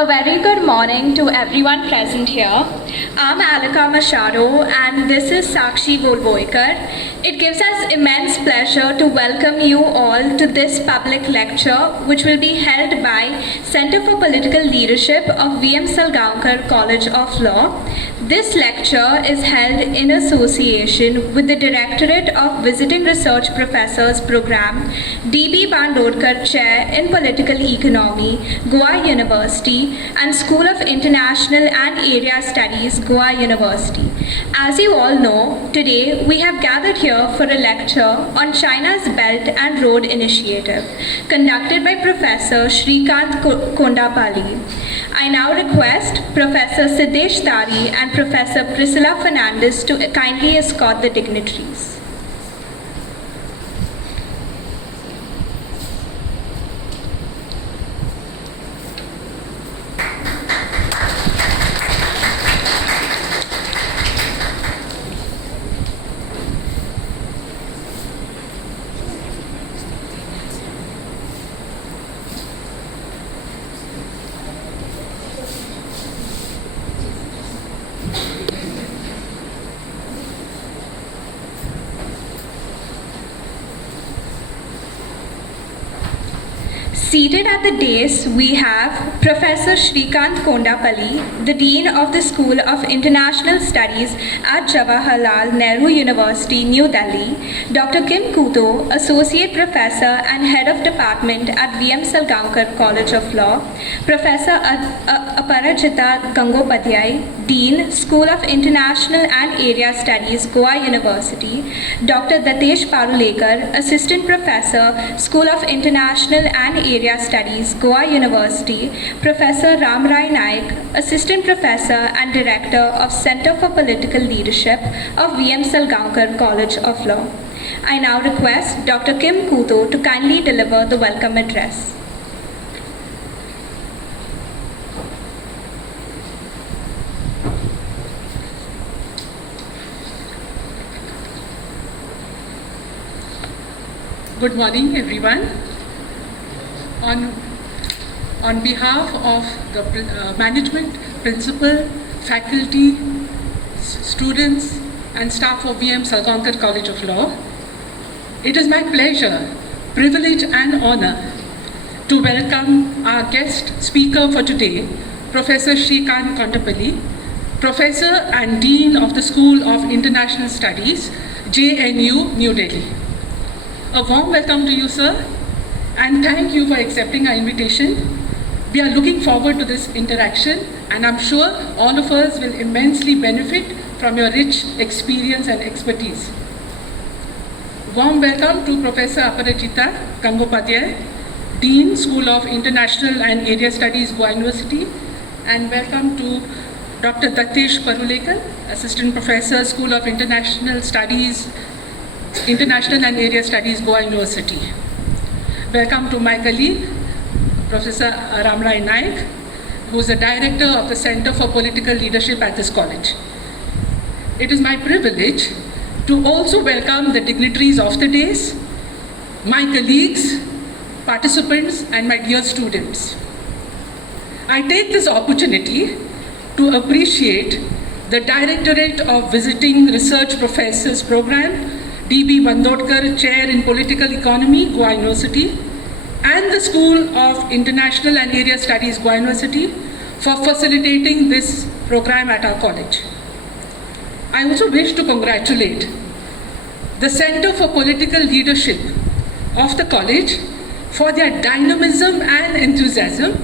A very good morning to everyone present here. I'm Alika Machado and this is Sakshi Golboikar. It gives us immense pleasure to welcome you all to this public lecture which will be held by Center for Political Leadership of VMSCL College of Law. This lecture is held in association with the Directorate of Visiting Research Professors Program, D.B. Bandodkar Chair in Political Economy, Goa University, and School of International and Area Studies, Goa University. As you all know, today we have gathered here for a lecture on China's Belt and Road Initiative, conducted by Professor Srikanth Kondapalli. I now request Professor Siddesh Tari and Professor Priscilla Fernandez to kindly escort the dignitaries. Seated at the dais, we have Professor Srikanth Kondapalli, the Dean of the School of International Studies at Jawaharlal Nehru University, New Delhi, Dr. Kim Couto, Associate Professor and Head of Department at VMSCL College of Law, Professor Aparajita Gangopadhyay, Dean, School of International and Area Studies, Goa University, Dr. Dattesh Parulekar, Assistant Professor, School of International and Area Studies, Goa University, Professor Ramrai Naik, Assistant Professor and Director of Center for Political Leadership of VMSCL College of Law. I now request Dr. Kim Couto to kindly deliver the welcome address. Good morning, everyone. On behalf of the management, principal, faculty, students, and staff of VMSCL College of Law, it is my pleasure, privilege, and honor to welcome our guest speaker for today, Professor Srikanth Kondapalli, Professor and Dean of the School of International Studies, JNU, New Delhi. A warm welcome to you, sir, and thank you for accepting our invitation. We are looking forward to this interaction, and I'm sure all of us will immensely benefit from your rich experience and expertise. Warm welcome to Professor Aparajita Gangopadhyay, Dean, School of International and Area Studies, Goa University, and welcome to Dr. Dattesh Parulekar, Assistant Professor, School of International Studies, International and Area Studies, Goa University. Welcome to my colleague, Professor Ramrai Naik, who is the Director of the Center for Political Leadership at this college. It is my privilege to also welcome the dignitaries of the days, my colleagues, participants, and my dear students. I take this opportunity to appreciate the Directorate of Visiting Research Professors Program, D.B. Bandodkar Chair in Political Economy, Goa University, and the School of International and Area Studies, Goa University, for facilitating this program at our college. I also wish to congratulate the Center for Political Leadership of the college for their dynamism and enthusiasm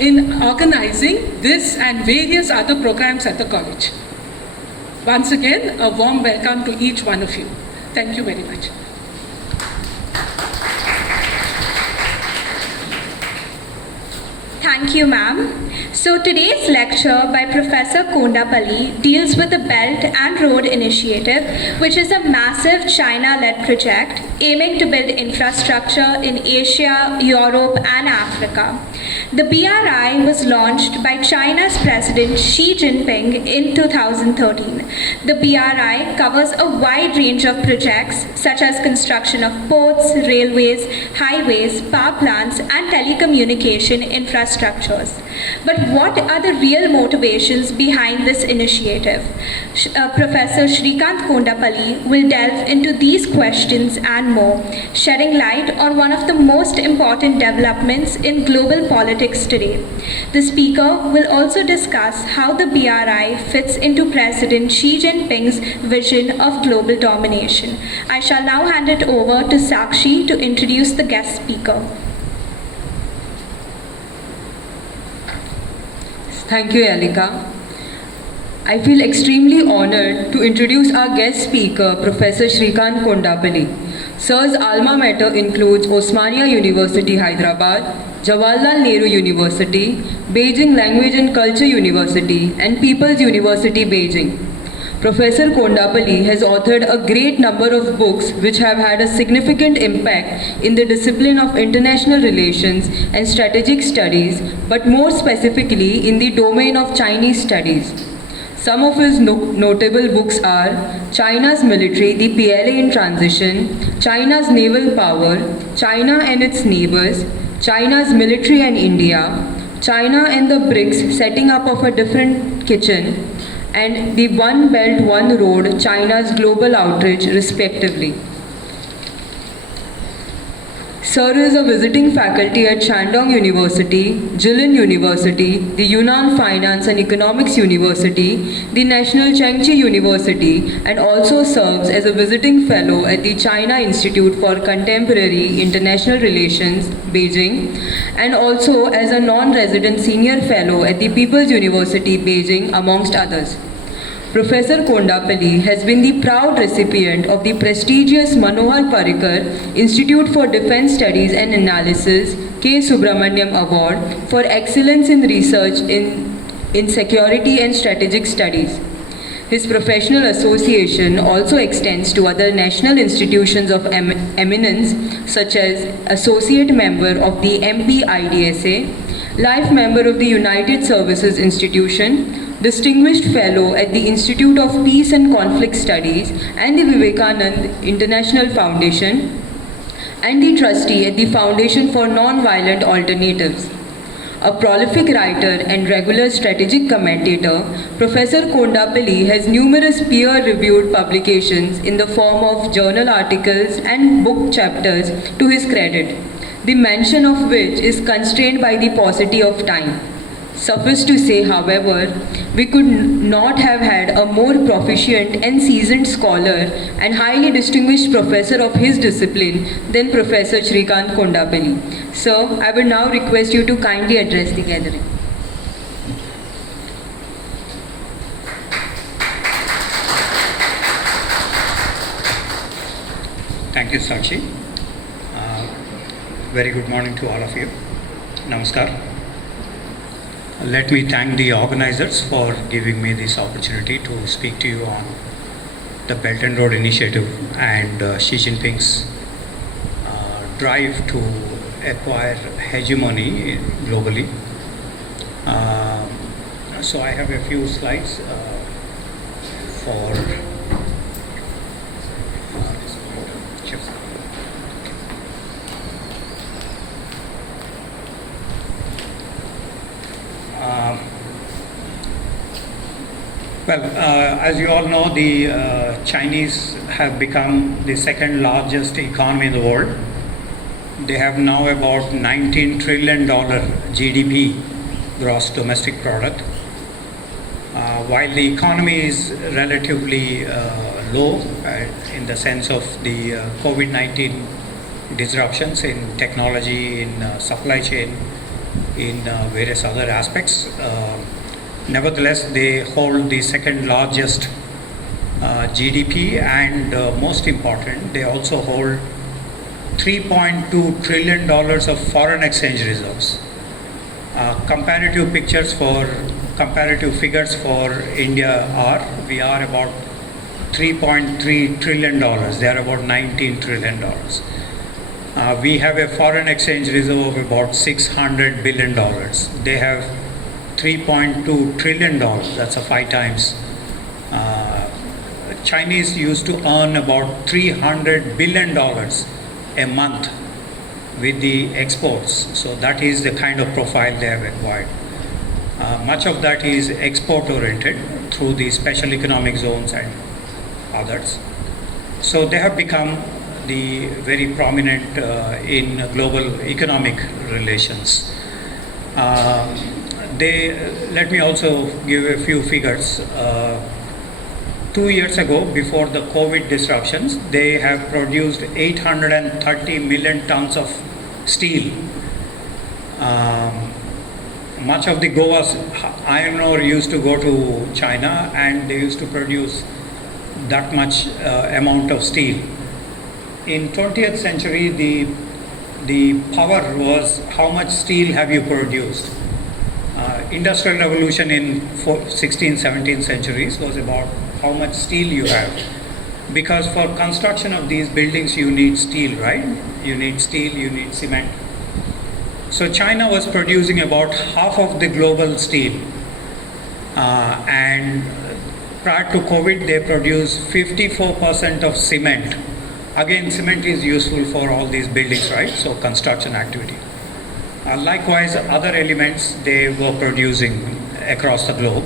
in organizing this and various other programs at the college. Once again, a warm welcome to each one of you. Thank you very much. Thank you, ma'am. So today's lecture by Professor Kondapalli deals with the Belt and Road Initiative, which is a massive China-led project aiming to build infrastructure in Asia, Europe, and Africa. The BRI was launched by China's President Xi Jinping in 2013. The BRI covers a wide range of projects such as construction of ports, railways, highways, power plants, and telecommunication infrastructures. But what are the real motivations behind this initiative? Professor Srikanth Kondapalli will delve into these questions and more, shedding light on one of the most important developments in global politics today. The speaker will also discuss how the BRI fits into President Xi Jinping's vision of global domination. I shall now hand it over to Sakshi to introduce the guest speaker. Thank you, Alika. I feel extremely honored to introduce our guest speaker, Professor Srikanth Kondapalli. Sir's alma mater includes Osmania University, Hyderabad, Jawaharlal Nehru University, Beijing Language and Culture University, and People's University, Beijing. Professor Kondapalli has authored a great number of books which have had a significant impact in the discipline of international relations and strategic studies, but more specifically in the domain of Chinese studies. Some of his notable books are China's Military, the PLA in Transition, China's Naval Power, China and its Neighbors, China's Military and India, China and the BRICS Setting Up of a Different Kitchen, and the One Belt, One Road, China's Global Outreach, respectively. Sir is a visiting faculty at Shandong University, Jilin University, the Yunnan Finance and Economics University, the National Chengchi University, and also serves as a visiting fellow at the China Institute for Contemporary International Relations, Beijing, and also as a non-resident senior fellow at the People's University, Beijing, amongst others. Professor Kondapalli has been the proud recipient of the prestigious Manohar Parulekar Institute for Defence Studies and Analyses K. Subramaniam Award for Excellence in Research in Security and Strategic Studies. His professional association also extends to other national institutions of eminence such as Associate Member of the MPIDSA, Life Member of the United Services Institution, Distinguished Fellow at the Institute of Peace and Conflict Studies and the Vivekanand International Foundation, and the Trustee at the Foundation for Non-Violent Alternatives. A prolific writer and regular strategic commentator, Professor Kondapalli has numerous peer-reviewed publications in the form of journal articles and book chapters to his credit, the mention of which is constrained by the paucity of time. Suffice to say, however, we could not have had a more proficient and seasoned scholar and highly distinguished professor of his discipline than Professor Srikanth Kondapalli. Sir, I would now request you to kindly address the gathering. Thank you, Sakshi. Very good morning to all of you. Namaskar. Let me thank the organizers for giving me this opportunity to speak to you on the Belt and Road Initiative and Xi Jinping's drive to acquire hegemony globally. So I have a few slides for as you all know, the Chinese have become the second largest economy in the world. They have now about $19 trillion GDP, gross domestic product. While the economy is relatively low in the sense of the COVID-19 disruptions in technology, in supply chain, in various other aspects, nevertheless, they hold the second largest GDP, and most important, they also hold $3.2 trillion of foreign exchange reserves. Comparative figures for India are, we are about $3.3 trillion, they are about $19 trillion. We have a foreign exchange reserve of about $600 billion. They have $3.2 trillion, that's a 5 times. Chinese used to earn about $300 billion a month with the exports. So that is the kind of profile they have acquired. Much of that is export oriented through the special economic zones and others. So they have become the very prominent in global economic relations. Let me also give a few figures. 2 years ago, before the COVID disruptions, they have produced 830 million tons of steel. Much of the Goa's iron ore used to go to China, and they used to produce that much amount of steel. In 20th century, the power was how much steel have you produced. Industrial revolution in 16th, 17th centuries was about how much steel you have. Because for construction of these buildings you need steel, right? You need steel, you need cement. So China was producing about half of the global steel. And prior to COVID, they produced 54% of cement. Again, cement is useful for all these buildings, right? So construction activity. Likewise, other elements they were producing across the globe.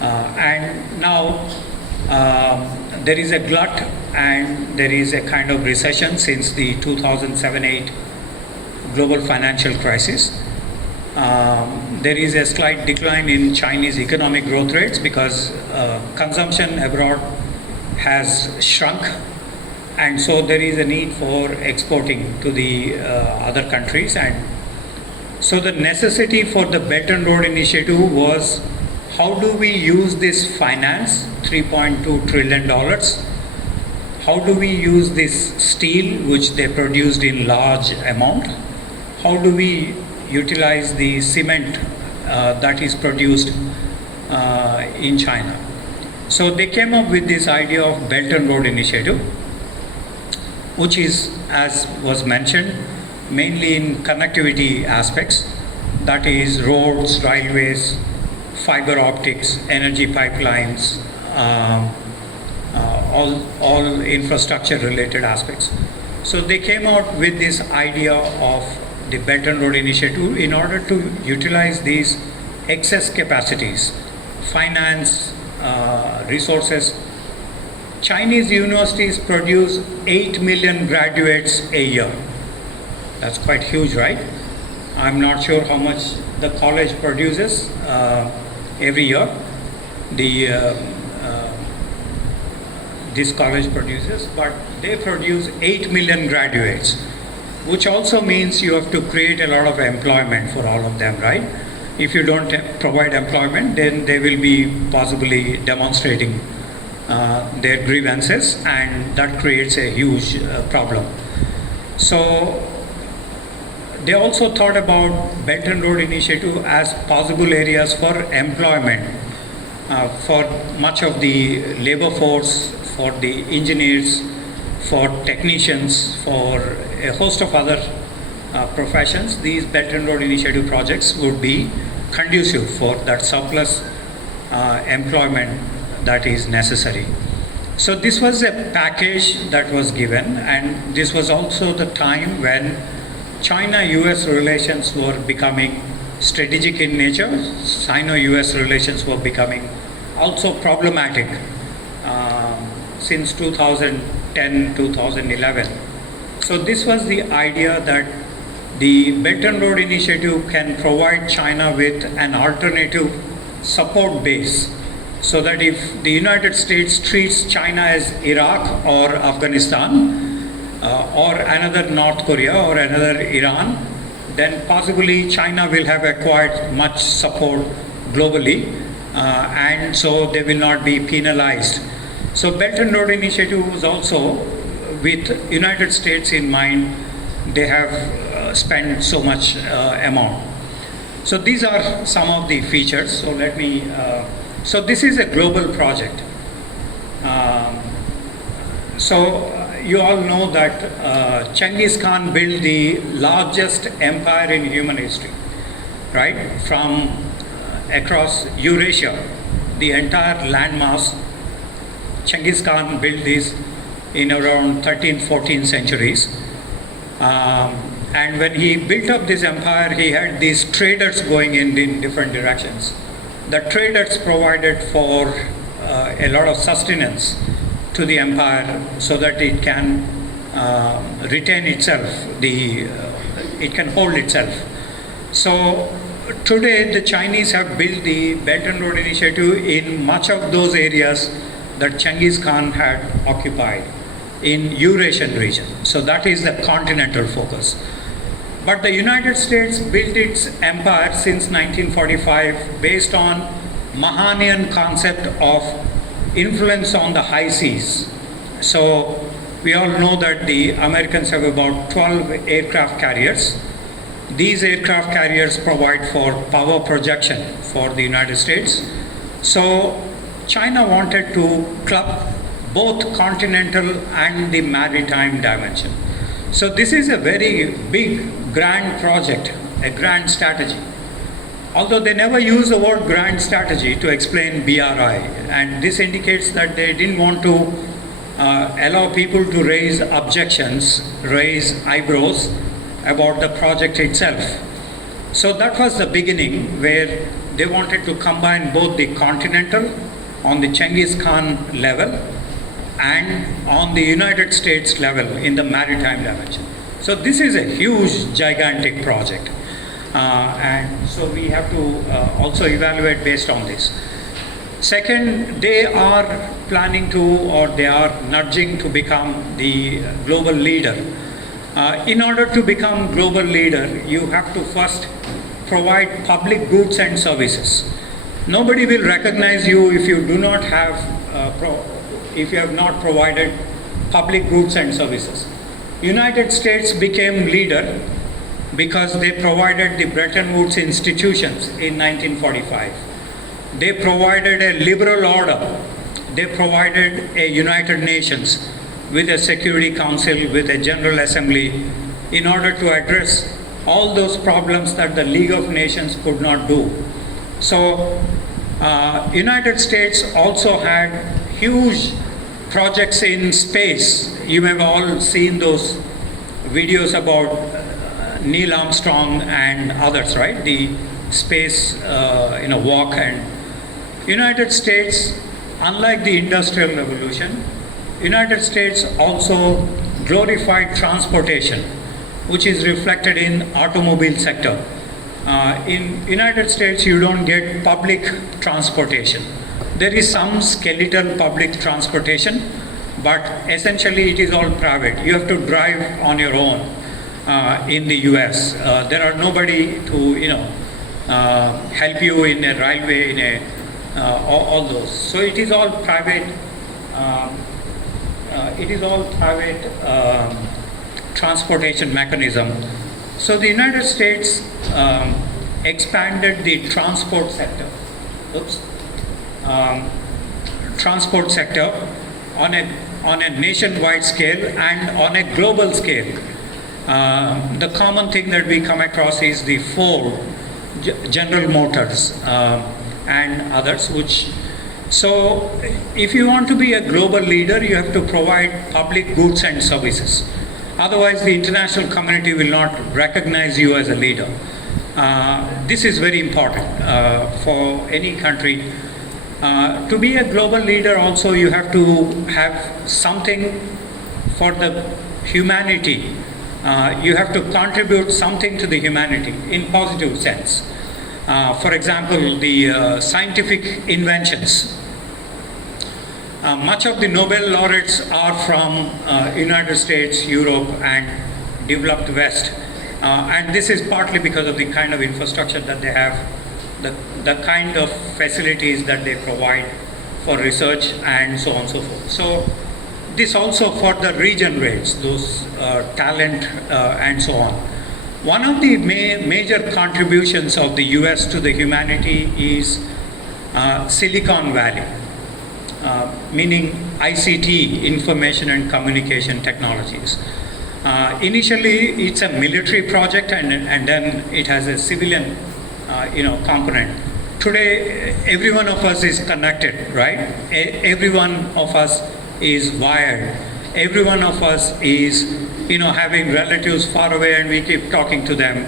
And now there is a glut and there is a kind of recession since the 2007-8 global financial crisis. There is a slight decline in Chinese economic growth rates because consumption abroad has shrunk, and so there is a need for exporting to the other countries. And so the necessity for the Belt and Road Initiative was, how do we use this finance, $3.2 trillion? How do we use this steel, which they produced in large amount? How do we utilize the cement that is produced in China? So they came up with this idea of Belt and Road Initiative, which is, as was mentioned, mainly in connectivity aspects, that is roads, railways, fiber optics, energy pipelines, all infrastructure related aspects. So they came out with this idea of the Belt and Road Initiative in order to utilize these excess capacities, finance, resources. Chinese universities produce 8 million graduates a year. That's quite huge, right? I'm not sure how much the college produces every year. This college produces, but they produce 8 million graduates, which also means you have to create a lot of employment for all of them, right? If you don't provide employment, then they will be possibly demonstrating their grievances, and that creates a huge problem. So they also thought about Belt and Road Initiative as possible areas for employment for much of the labor force, for the engineers, for technicians, for a host of other professions. These Belt and Road Initiative projects would be conducive for that surplus employment that is necessary. So this was a package that was given, and this was also the time when China-US relations were becoming strategic in nature. Sino-US relations were becoming also problematic since 2010-2011. So this was the idea that the Belt and Road Initiative can provide China with an alternative support base, so that if the United States treats China as Iraq or Afghanistan, or another North Korea or another Iran, then possibly China will have acquired much support globally, and so they will not be penalized. So Belt and Road Initiative was also with United States in mind. They have spent so much amount. So these are some of the features. So let me, so this is a global project. So you all know that Genghis Khan built the largest empire in human history, right? From across Eurasia, the entire landmass, Genghis Khan built this in around 13th, 14th centuries. And when he built up this empire, he had these traders going in different directions. The traders provided for a lot of sustenance to the empire so that it can retain itself, it can hold itself. So today the Chinese have built the Belt and Road Initiative in much of those areas that Genghis Khan had occupied in Eurasian region. So that is the continental focus. But the United States built its empire since 1945 based on Mahanian concept of influence on the high seas. So we all know that the Americans have about 12 aircraft carriers. These aircraft carriers provide for power projection for the United States. So China wanted to club both continental and the maritime dimension. So this is a very big, grand project, a grand strategy. Although they never use the word grand strategy to explain BRI, and this indicates that they didn't want to allow people to raise objections, raise eyebrows about the project itself. So that was the beginning where they wanted to combine both the continental on the Genghis Khan level and on the United States level in the maritime dimension. So this is a huge, gigantic project. And so we have to also evaluate based on this. Second, they are planning to, or they are nudging to become the global leader. In order to become global leader, you have to first provide public goods and services. Nobody will recognize you if you do not have, if you have not provided public goods and services. United States became leader because they provided the Bretton Woods institutions in 1945. They provided a liberal order. They provided a United Nations with a Security Council, with a General Assembly, in order to address all those problems that the League of Nations could not do. So, United States also had huge projects in space. You may have all seen those videos about Neil Armstrong and others, right? The space, walk. And United States, unlike the Industrial Revolution, United States also glorified transportation, which is reflected in automobile sector. In United States, you don't get public transportation. There is some skeletal public transportation, but essentially it is all private. You have to drive on your own. In the US, there are nobody to help you in a railway, in all those. So it is all private. Transportation mechanism. So the United States expanded the transport sector. Transport sector on a nationwide scale and on a global scale. The common thing that we come across is the Ford, General Motors, and others. So, if you want to be a global leader, you have to provide public goods and services. Otherwise, the international community will not recognize you as a leader. This is very important for any country. To be a global leader, also you have to have something for the humanity. You have to contribute something to the humanity in positive sense. For example, the scientific inventions. Much of the Nobel laureates are from United States, Europe, and developed West. And this is partly because of the kind of infrastructure that they have, the kind of facilities that they provide for research, and so on and so forth. So this also further regenerates those talent and so on. One of the major contributions of the US to the humanity is Silicon Valley, meaning ICT, information and communication technologies. Initially, it's a military project, and then it has a civilian, component. Today, every one of us is connected, right? Every one of us is wired. Every one of us is having relatives far away and we keep talking to them.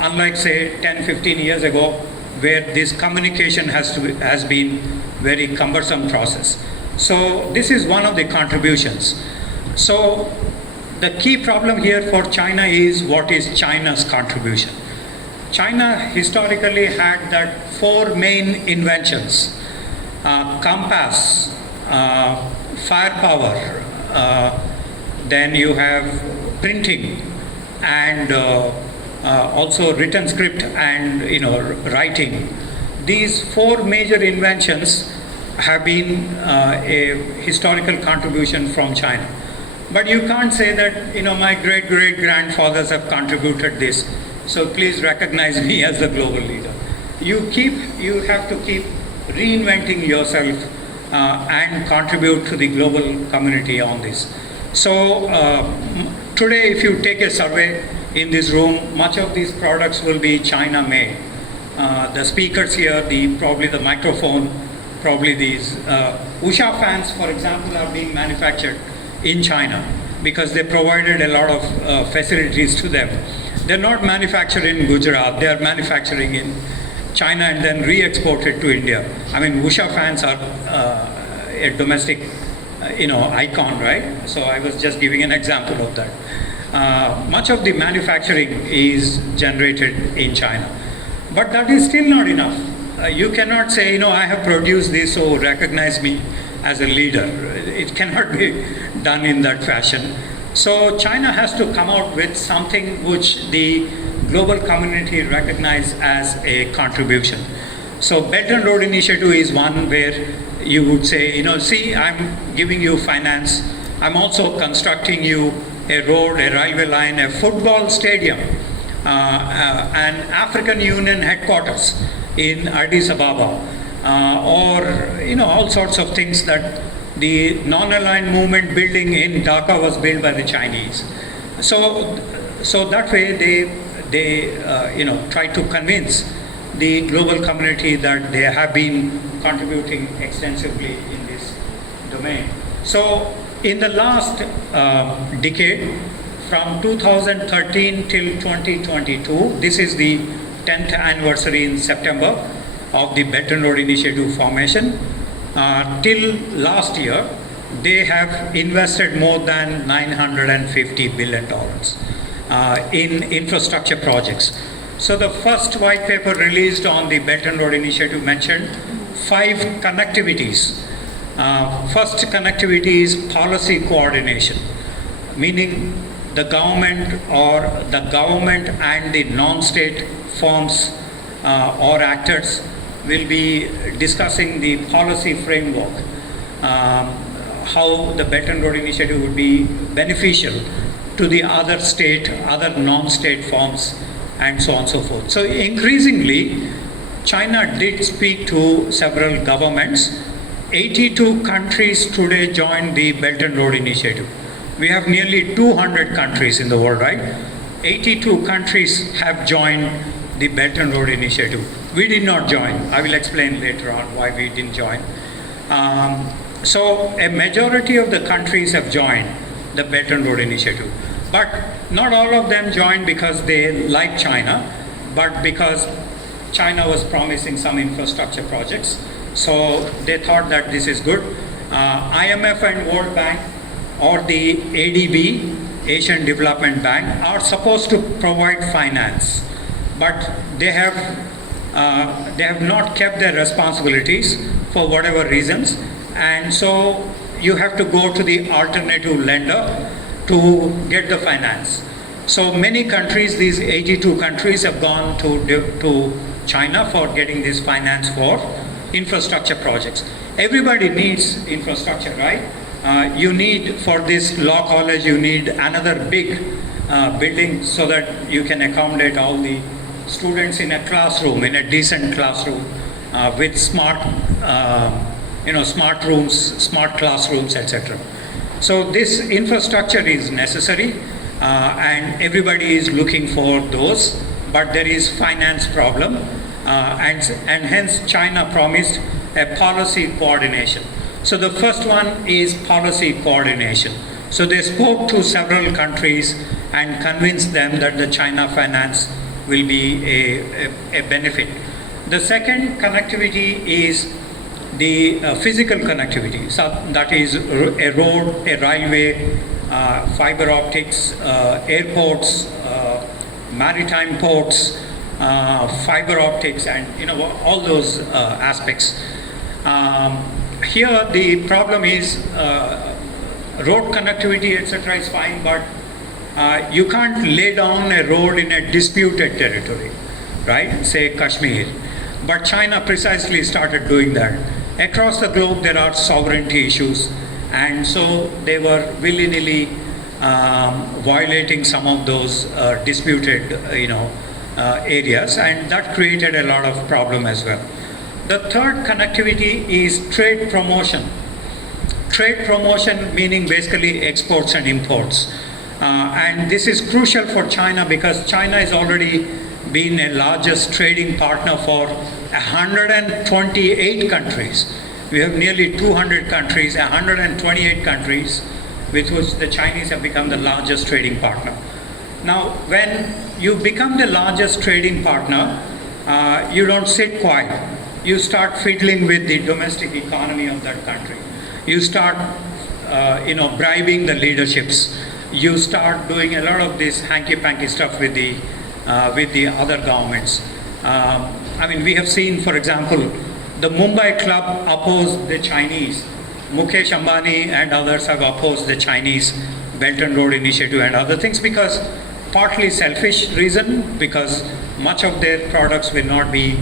Unlike say 10, 15 years ago, where this communication has been very cumbersome process. So this is one of the contributions. So the key problem here for China is what is China's contribution. China historically had that 4 main inventions: compass, firepower, then you have printing, and also written script and writing. These 4 major inventions have been a historical contribution from China. But you can't say that my great-great-grandfathers have contributed this, so please recognize me as the global leader. You have to keep reinventing yourself and contribute to the global community on this. So today, if you take a survey in this room, much of these products will be China made. The speakers here, probably the microphone, probably these Usha fans, for example, are being manufactured in China because they provided a lot of facilities to them. They're not manufactured in Gujarat, they are manufacturing in China and then re-exported to India. I mean, Usha fans are a domestic icon, right? So I was just giving an example of that. Much of the manufacturing is generated in China. But that is still not enough. You cannot say, I have produced this, so recognize me as a leader. It cannot be done in that fashion. So China has to come out with something which the global community recognize as a contribution. So Belt and Road Initiative is one where you would say, see, I'm giving you finance. I'm also constructing you a road, a railway line, a football stadium, an African Union headquarters in Addis Ababa, or all sorts of things. That the non-aligned movement building in Dhaka was built by the Chinese. So that way they try to convince the global community that they have been contributing extensively in this domain. So in the last decade, from 2013 till 2022, this is the 10th anniversary in September of the Belt and Road Initiative formation. Till last year, they have invested more than $950 billion in infrastructure projects. So the first white paper released on the Belt and Road Initiative mentioned 5 connectivities. First connectivity is policy coordination, meaning the government and the non-state firms or actors will be discussing the policy framework, how the Belt and Road Initiative would be beneficial to the other non-state firms, and so on and so forth. So increasingly, China did speak to several governments. 82 countries today joined the Belt and Road Initiative. We have nearly 200 countries in the world, right? 82 countries have joined the Belt and Road Initiative. We did not join. I will explain later on why we didn't join. So a majority of the countries have joined the Belt and Road Initiative. But not all of them joined because they like China, but because China was promising some infrastructure projects. So they thought that this is good. IMF and World Bank, or the ADB, Asian Development Bank, are supposed to provide finance, but they have not kept their responsibilities for whatever reasons, and so you have to go to the alternative lender to get the finance. So many countries, these 82 countries, have gone to China for getting this finance for infrastructure projects. Everybody needs infrastructure, right? You need, for this law college, you need another big building so that you can accommodate all the students in a classroom, in a decent classroom, with smart rooms, smart classrooms, etc. So this infrastructure is necessary, and everybody is looking for those, but there is finance problem, and hence China promised a policy coordination. So the first one is policy coordination. So they spoke to several countries and convinced them that the China finance will be a benefit. The second connectivity is the physical connectivity. So that is a road, a railway, fiber optics, airports, maritime ports, fiber optics, and all those aspects. Here the problem is road connectivity, etc. is fine, but you can't lay down a road in a disputed territory, right? Say Kashmir. But China precisely started doing that. Across the globe there are sovereignty issues, and so they were willy-nilly violating some of those disputed areas, and that created a lot of problem as well. The third connectivity is trade promotion. Trade promotion meaning basically exports and imports. And this is crucial for China because China has already been a largest trading partner for 128 countries. We have nearly 200 countries, 128 countries with which the Chinese have become the largest trading partner. Now, when you become the largest trading partner, you don't sit quiet. You start fiddling with the domestic economy of that country. You start, bribing the leaderships. You start doing a lot of this hanky-panky stuff with the other governments. We have seen, for example, the Mumbai club opposed the Chinese. Mukesh Ambani and others have opposed the Chinese Belt and Road Initiative and other things because partly selfish reason, because much of their products will not be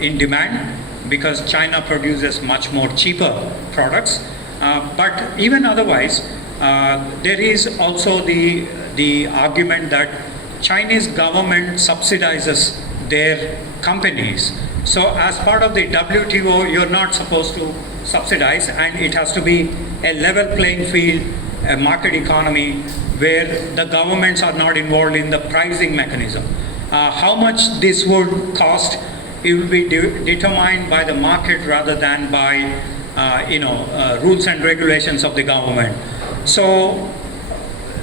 in demand because China produces much more cheaper products. But even otherwise, there is also the argument that Chinese government subsidizes their companies. So as part of the WTO, you're not supposed to subsidize, and it has to be a level playing field, a market economy where the governments are not involved in the pricing mechanism. How much this would cost, it will be determined by the market rather than by rules and regulations of the government. So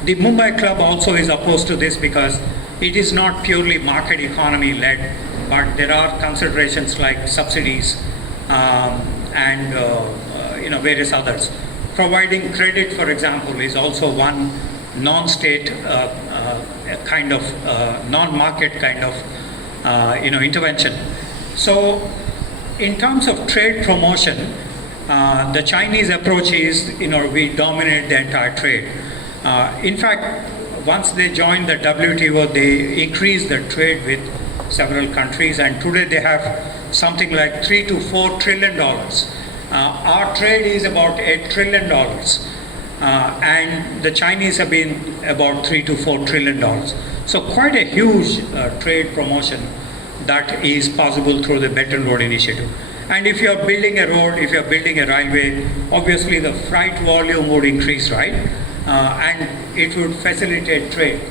the Mumbai club also is opposed to this because it is not purely market economy led, but there are considerations like subsidies and various others. Providing credit, for example, is also one non-state kind of non-market kind of intervention. So in terms of trade promotion, the Chinese approach is we dominate the entire trade. In fact, once they joined the WTO, they increased the trade with several countries, and today they have something like $3 to $4 trillion. Our trade is about $8 trillion, and the Chinese have been about $3 to $4 trillion. So quite a huge trade promotion that is possible through the Belt and Road Initiative. And if you are building a road, if you are building a railway, obviously the freight volume would increase, right? And it would facilitate trade.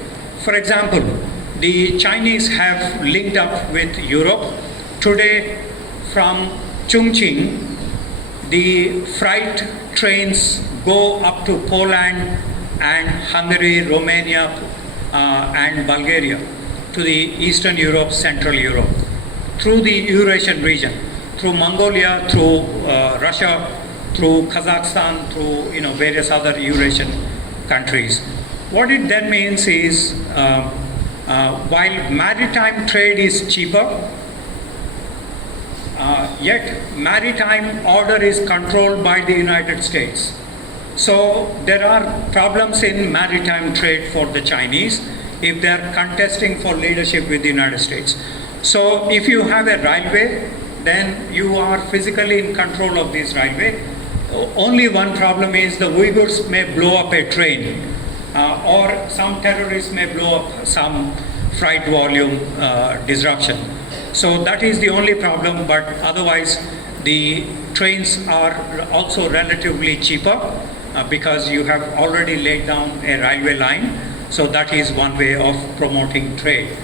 For example, the Chinese have linked up with Europe. Today, from Chongqing, the freight trains go up to Poland and Hungary, Romania, and Bulgaria, to the Eastern Europe, Central Europe, through the Eurasian region, through Mongolia, through Russia, through Kazakhstan, through various other Eurasian countries. What it then means is, while maritime trade is cheaper, yet maritime order is controlled by the United States. So there are problems in maritime trade for the Chinese if they are contesting for leadership with the United States. So if you have a railway, then you are physically in control of this railway. Only one problem is the Uyghurs may blow up a train, or some terrorists may blow up some freight volume disruption. So that is the only problem, but otherwise the trains are also relatively cheaper because you have already laid down a railway line. So that is one way of promoting trade.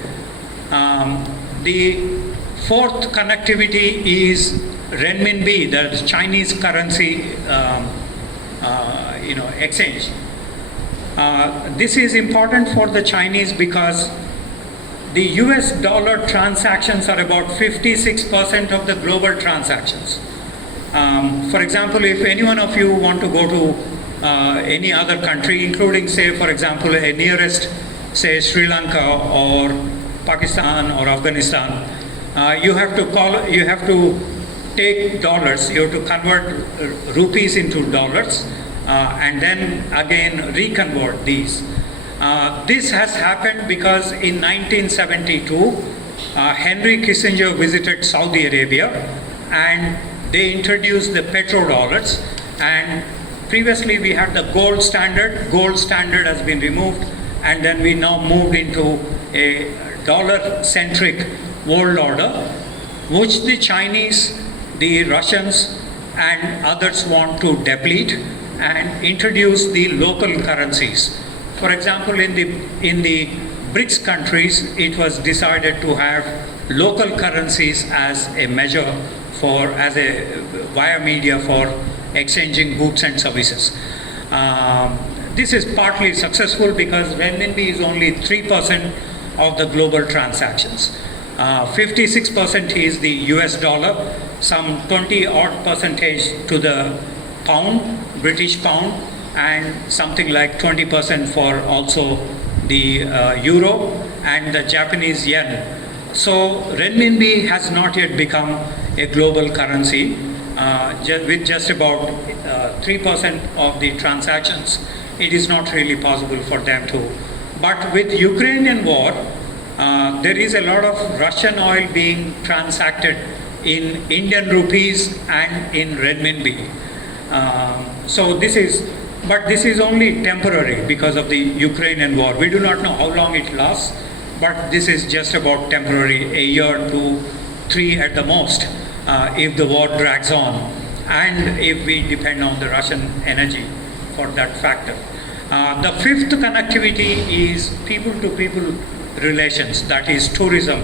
The fourth connectivity is renminbi, the Chinese currency, exchange. This is important for the Chinese because the US dollar transactions are about 56% of the global transactions. For example, if any one of you want to go to any other country, including, say, for example, a nearest, say, Sri Lanka or Pakistan or Afghanistan, you have to take dollars, you have to convert rupees into dollars, and then again reconvert these. This has happened because in 1972, Henry Kissinger visited Saudi Arabia and they introduced the petrodollars, and previously we had the gold standard. Gold standard has been removed, and then we now moved into a dollar-centric world order, which the Chinese, the Russians, and others want to deplete and introduce the local currencies. For example, in the BRICS countries, it was decided to have local currencies as a measure via media for exchanging goods and services. This is partly successful because renminbi is only 3% of the global transactions. 56% is the US dollar, some 20-odd percentage to the pound, British pound, and something like 20% for also the euro and the Japanese yen. So renminbi has not yet become a global currency. With just about 3% of the transactions, it is not really possible for them to. But with Ukrainian war, there is a lot of Russian oil being transacted in Indian rupees and in renminbi. But this is only temporary because of the Ukrainian war. We do not know how long it lasts, but this is just about temporary, a year, 2, 3 at the most, if the war drags on, and if we depend on the Russian energy for that factor. The fifth connectivity is people-to-people relations, that is tourism.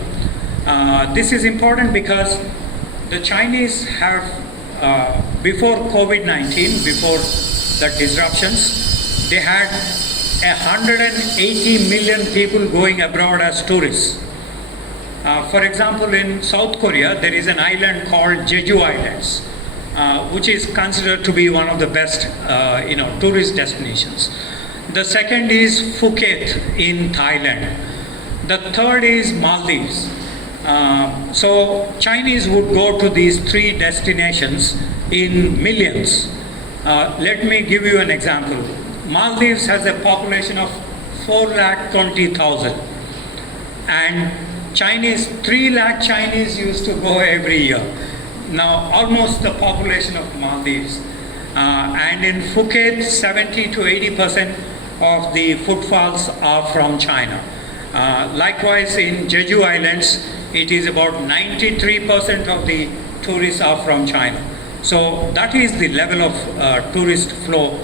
This is important because the Chinese have, before COVID-19, before the disruptions, they had 180 million people going abroad as tourists. For example, in South Korea, there is an island called Jeju Islands, which is considered to be one of the best, tourist destinations. The second is Phuket in Thailand. The third is Maldives. So Chinese would go to these 3 destinations in millions. Let me give you an example. Maldives has a population of 420,000, and 3 lakh Chinese used to go every year. Now almost the population of Maldives. And in Phuket, 70 to 80% of the footfalls are from China. Likewise in Jeju Islands, it is about 93% of the tourists are from China. So that is the level of tourist flow.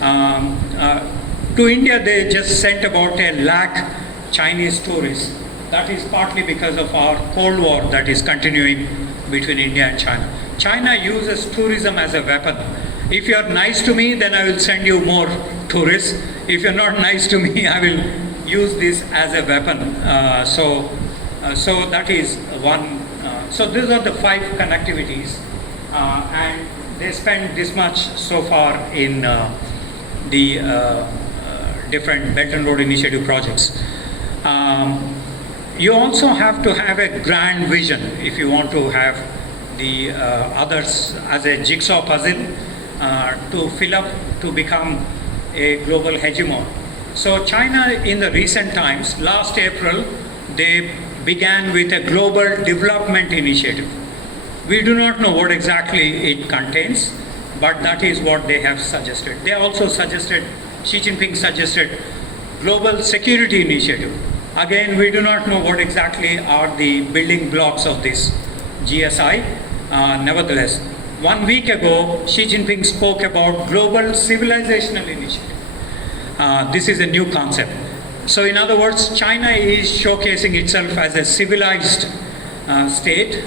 To India, they just sent about 1 lakh Chinese tourists. That is partly because of our Cold War that is continuing between India and China. China uses tourism as a weapon. If you are nice to me, then I will send you more tourists. If you are not nice to me, I will use this as a weapon. So that is one. So these are the 5 connectivities, and they spend this much so far in the different Belt and Road Initiative projects. You also have to have a grand vision if you want to have the others as a jigsaw puzzle to fill up to become a global hegemon. So China in the recent times, last April, they began with a global development initiative. We do not know what exactly it contains, but that is what they have suggested. They also suggested, Xi Jinping suggested, global security initiative. Again, we do not know what exactly are the building blocks of this GSI. Nevertheless, 1 week ago, Xi Jinping spoke about global civilizational initiative. This is a new concept. So in other words, China is showcasing itself as a civilized state.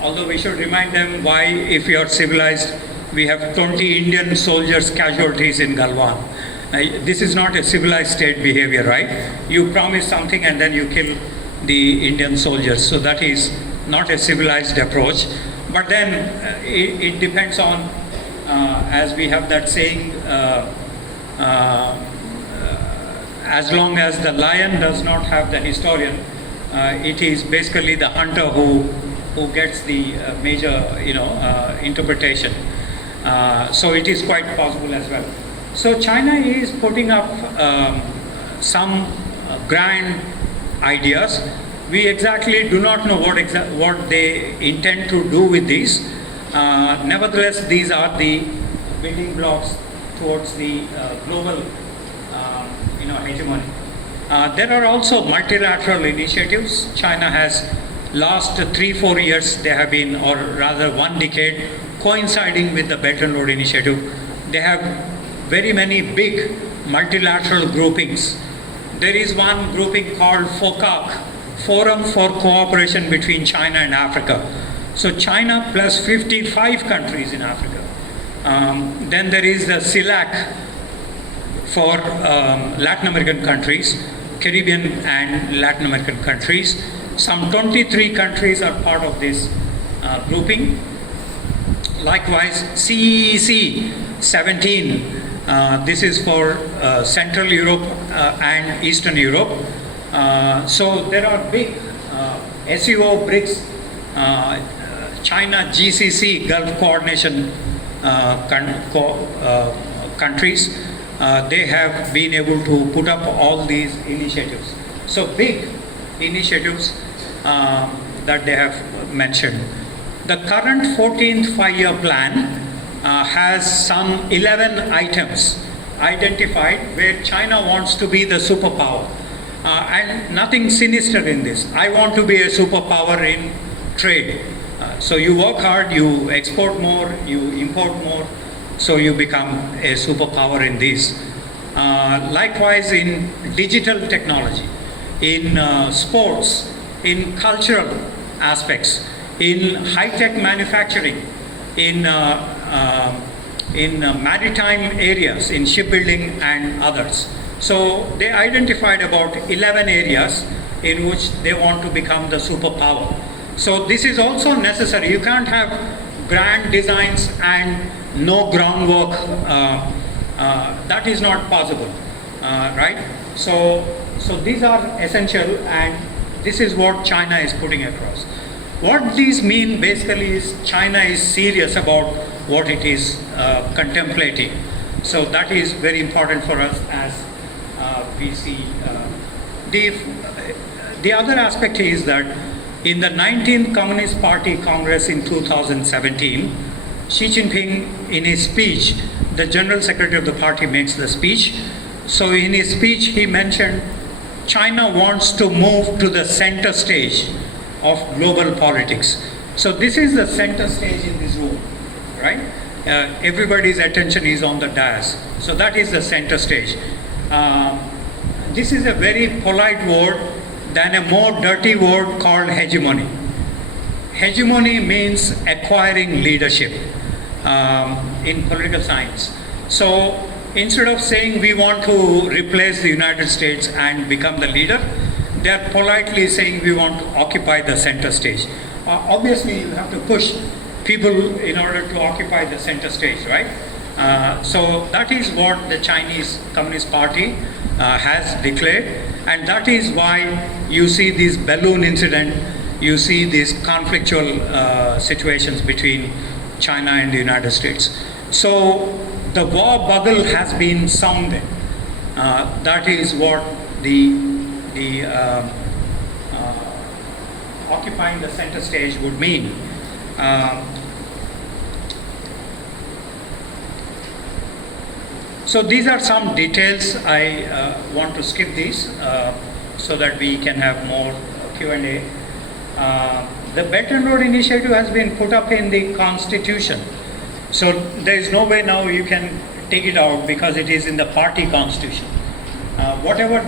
Although we should remind them why, if you are civilized, We have 20 Indian soldiers casualties in Galwan. This is not a civilized state behavior, right? You promise something and then you kill the Indian soldiers. So that is not a civilized approach. But then it depends on, as we have that saying, as long as the lion does not have the historian, it is basically the hunter who gets the major, interpretation. So it is quite possible as well. So China is putting up some grand ideas. We exactly do not know what they intend to do with these. Nevertheless, these are the building blocks towards the global hegemony. There are also multilateral initiatives. China has last 3-4 years, they have been, or rather 1 decade, coinciding with the Belt and Road Initiative. They have very many big multilateral groupings. There is one grouping called FOCAC, Forum for Cooperation Between China and Africa. So China plus 55 countries in Africa. Then there is the CELAC for Latin American countries, Caribbean and Latin American countries. Some 23 countries are part of this grouping. Likewise, CEEC 17, this is for Central Europe and Eastern Europe. So there are big SEO BRICS, China GCC, Gulf Coordination countries. They have been able to put up all these initiatives. So big initiatives that they have mentioned. The current 14th 5-year plan has some 11 items identified where China wants to be the superpower. And nothing sinister in this. I want to be a superpower in trade. So you work hard, you export more, you import more, so you become a superpower in this. Likewise in digital technology, in sports, in cultural aspects, in high-tech manufacturing, in maritime areas, in shipbuilding and others. So they identified about 11 areas in which they want to become the superpower. So this is also necessary. You can't have grand designs and no groundwork. That is not possible, right? So these are essential, and this is what China is putting across. What these mean basically is China is serious about what it is contemplating. So that is very important for us as we see. The other aspect is that in the 19th Communist Party Congress in 2017, Xi Jinping, in his speech, the General Secretary of the party makes the speech. So in his speech, he mentioned China wants to move to the center stage of global politics. So this is the center stage in this room, right? Everybody's attention is on the dais. So that is the center stage. This is a very polite word than a more dirty word called hegemony. Hegemony means acquiring leadership in political science. So instead of saying we want to replace the United States and become the leader, they are politely saying we want to occupy the center stage. Obviously, you have to push people in order to occupy the center stage, right? So that is what the Chinese Communist Party has declared, and that is why you see this balloon incident, you see these conflictual situations between China and the United States. So the war bugle has been sounded. That is what the occupying the center stage would mean. So these are some details. I want to skip these so that we can have more Q&A. The Belt and Road Initiative has been put up in the Constitution. So there is no way now you can take it out because it is in the party constitution. Whatever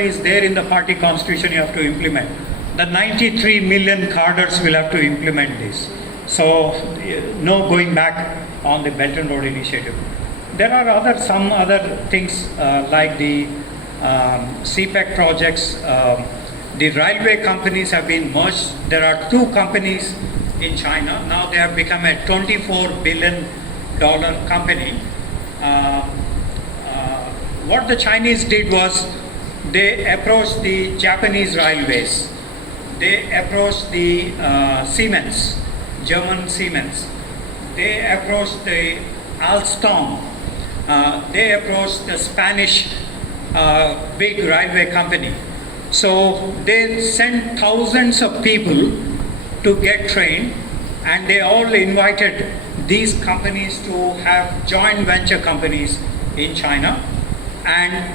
is there in the party constitution, you have to implement. The 93 million cadres will have to implement this. So no going back on the Belt and Road Initiative. There are some other things like the CPEC projects. The railway companies have been merged. There are 2 companies in China. Now they have become a $24 billion company. What the Chinese did was they approached the Japanese railways. They approached the Siemens, German Siemens. They approached the Alstom. They approached the Spanish big railway company. So they sent thousands of people to get trained, and they all invited these companies to have joint venture companies in China. And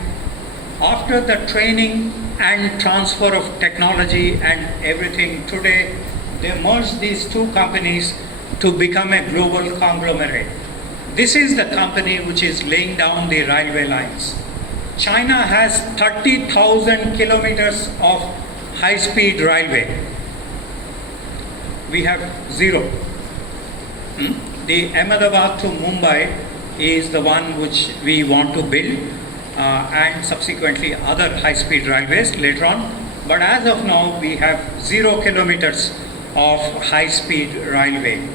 after the training and transfer of technology and everything, today they merged these 2 companies to become a global conglomerate. This is the company which is laying down the railway lines. China has 30,000 kilometers of high-speed railway. We have 0. The Ahmedabad to Mumbai is the one which we want to build, and subsequently other high-speed railways later on. But as of now, we have 0 kilometers of high-speed railway.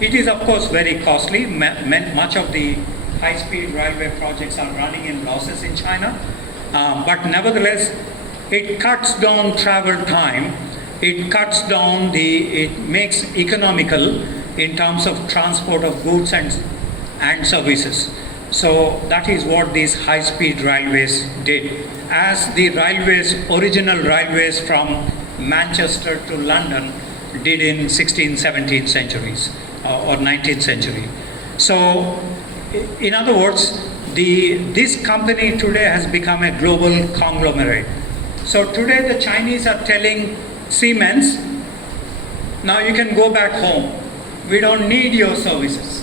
It is of course very costly. Much of the high-speed railway projects are running in losses in China, but nevertheless, it cuts down travel time. It makes economical in terms of transport of goods and services. So that is what these high-speed railways did. As the original railways from Manchester to London did in 16th, 17th centuries or 19th century. So in other words, this company today has become a global conglomerate. So today the Chinese are telling Siemens, now you can go back home. We don't need your services.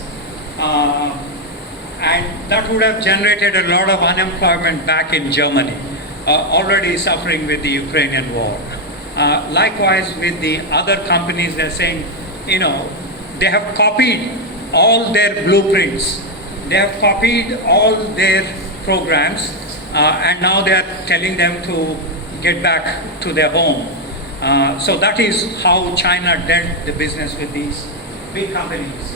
And that would have generated a lot of unemployment back in Germany, already suffering with the Ukrainian war. Likewise with the other companies, they're saying, they have copied all their blueprints. They have copied all their programs, and now they are telling them to get back to their home. So that is how China dealt the business with these big companies.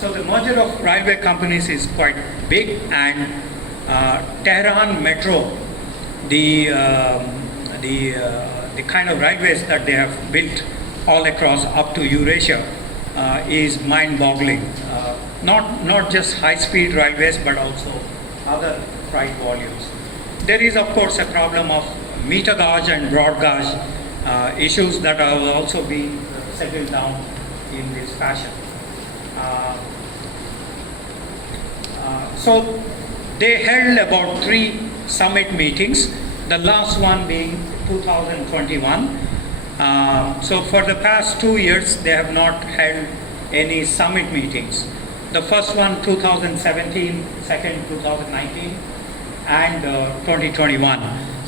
So the merger of railway companies is quite big, and Tehran Metro, the kind of railways that they have built all across up to Eurasia is mind-boggling. Not just high-speed railways, but also other freight volumes. There is of course a problem of meter gauge and broad gauge issues that are also being settled down in this fashion. So they held about 3 summit meetings, the last one being 2021. So for the past 2 years, they have not held any summit meetings. The first one 2017, second 2019, and 2021.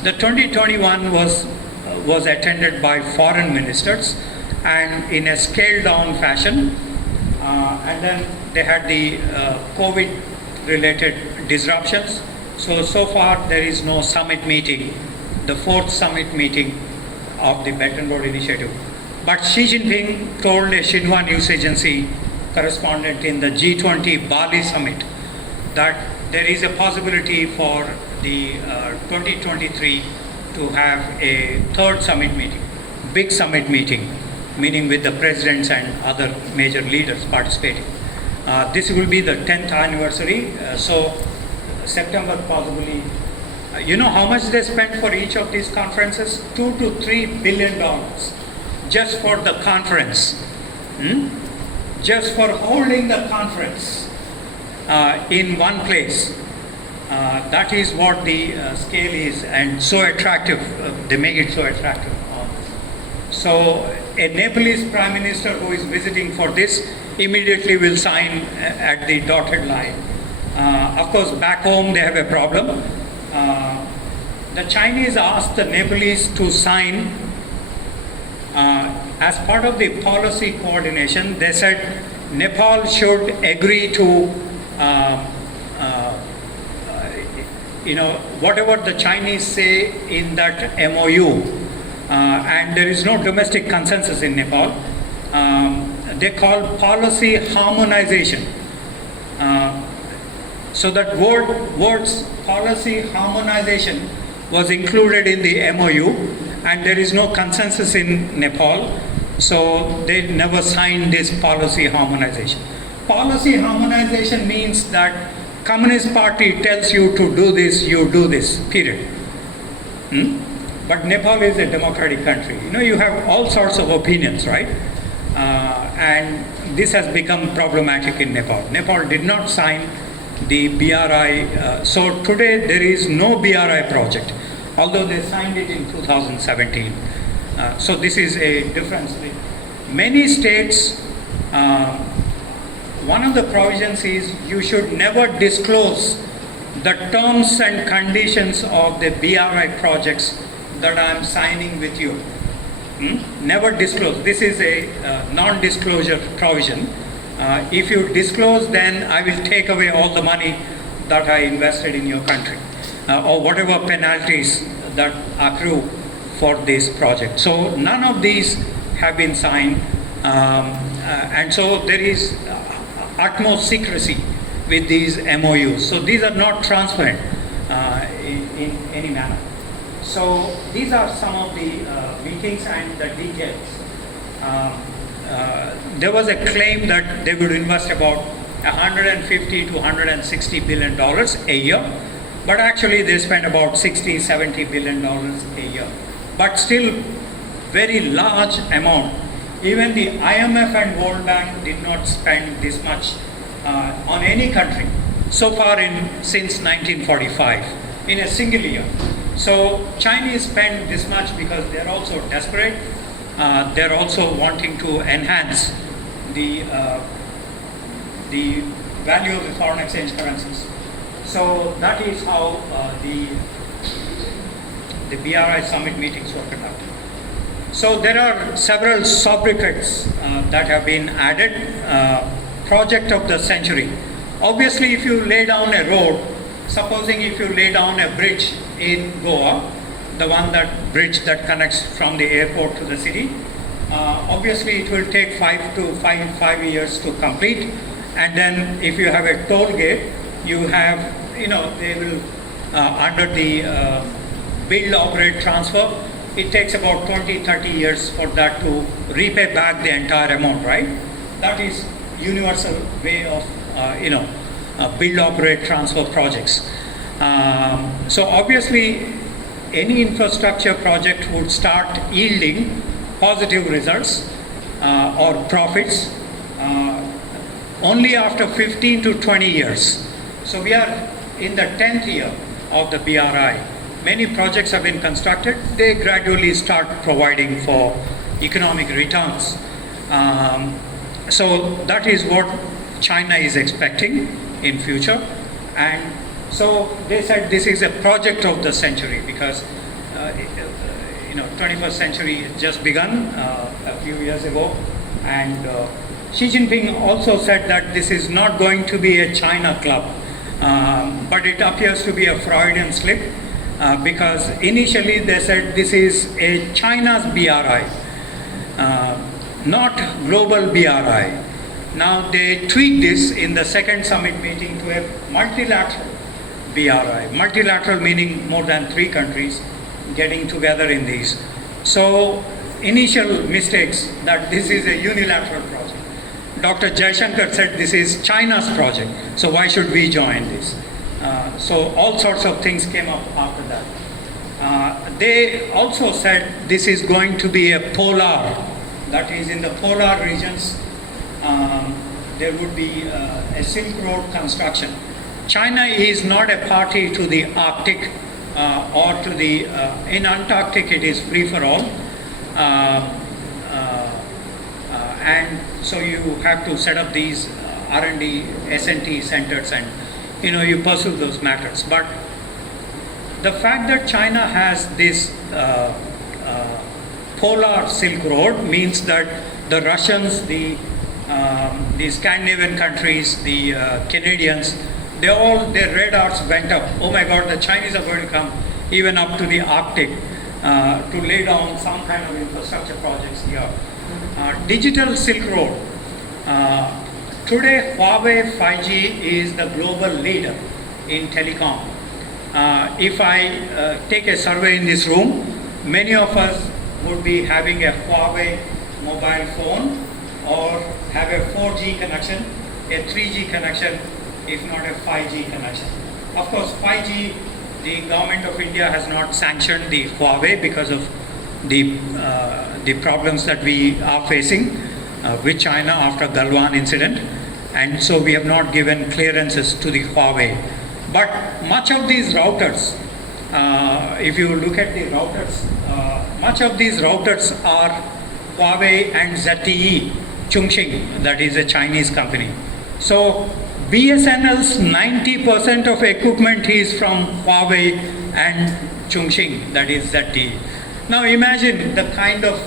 The 2021 was attended by foreign ministers and in a scaled down fashion. And then they had the COVID related disruptions. So far there is no summit meeting, the 4th summit meeting of the Belt and Road Initiative. But Xi Jinping told a Xinhua news agency correspondent in the G20 Bali summit that there is a possibility for the 2023 to have a 3rd summit meeting, big summit meeting, meaning with the presidents and other major leaders participating. This will be the 10th anniversary, so September possibly. You know how much they spent for each of these conferences? $2 to $3 billion just for the conference, just for holding the conference in one place. That is what the scale is, and so attractive. They make it so attractive. So a Nepalese Prime Minister who is visiting for this immediately will sign at the dotted line. Of course, back home they have a problem. The Chinese asked the Nepalese to sign as part of the policy coordination, they said Nepal should agree to whatever the Chinese say in that MOU, and there is no domestic consensus in Nepal. They call policy harmonization. So that words policy harmonization was included in the MOU, and there is no consensus in Nepal, so they never signed this policy harmonization. Policy harmonization means that Communist Party tells you to do this, you do this, period. But Nepal is a democratic country. You have all sorts of opinions, right? And this has become problematic in Nepal. Nepal did not sign the BRI, so today there is no BRI project, although they signed it in 2017. So this is a difference. Many states, one of the provisions is you should never disclose the terms and conditions of the BRI projects that I am signing with you. Never disclose. This is a non-disclosure provision. If you disclose, then I will take away all the money that I invested in your country, or whatever penalties that accrue for this project. So none of these have been signed, and so there is utmost secrecy with these MOUs. So these are not transparent in any manner. So these are some of the meetings and the details. There was a claim that they would invest about 150 to 160 billion dollars a year, but actually they spent about 60, 70 billion dollars a year. But still, very large amount. Even the IMF and World Bank did not spend this much on any country so far since 1945 in a single year. So Chinese spend this much because they are also desperate. They are also wanting to enhance the value of the foreign exchange currencies. So that is how the BRI summit meetings were conducted. So there are several sobriquets that have been added. Project of the century. Obviously, if you lay down a road, supposing if you lay down a bridge in Goa, the bridge that connects from the airport to the city, obviously it will take 5 years to complete. And then if you have a toll gate, you have, they will, under the build, operate, transfer, it takes about 20-30 years for that to repay back the entire amount, right? That is universal way of, build, operate, transfer projects. So obviously, any infrastructure project would start yielding positive results or profits only after 15 to 20 years. So we are in the 10th year of the BRI. Many projects have been constructed. They gradually start providing for economic returns. So that is what China is expecting in future. And so they said this is a project of the century because 21st century just begun a few years ago. And Xi Jinping also said that this is not going to be a China club, but it appears to be a Freudian slip because initially they said this is a China's BRI, not global BRI. Now they tweaked this in the second summit meeting to a multilateral BRI. Multilateral meaning more than 3 countries getting together in these. So initial mistakes that this is a unilateral project. Dr. Jaishankar said this is China's project, so why should we join this? So all sorts of things came up after that. They also said this is going to be a polar, that is in the polar regions there would be a Silk Road construction. China is not a party to the Arctic or to the, in Antarctic it is free for all. And so you have to set up these R&D, S&T centers and you pursue those matters. But the fact that China has this Polar Silk Road means that the Russians, the Scandinavian countries, the Canadians, their radars went up. Oh my God, the Chinese are going to come even up to the Arctic to lay down some kind of infrastructure projects here. Digital Silk Road. Today, Huawei 5G is the global leader in telecom. If I take a survey in this room, many of us would be having a Huawei mobile phone or have a 4G connection, a 3G connection, if not a 5G connection. Of course, 5G, the government of India has not sanctioned the Huawei because of the problems that we are facing with China after Galwan incident, and so we have not given clearances to the Huawei. But much of these routers, if you look at the routers, much of these routers are Huawei and ZTE, Chongqing, that is a Chinese company. So BSNL's 90% of equipment is from Huawei and Chongqing, that is ZTE. Now imagine the kind of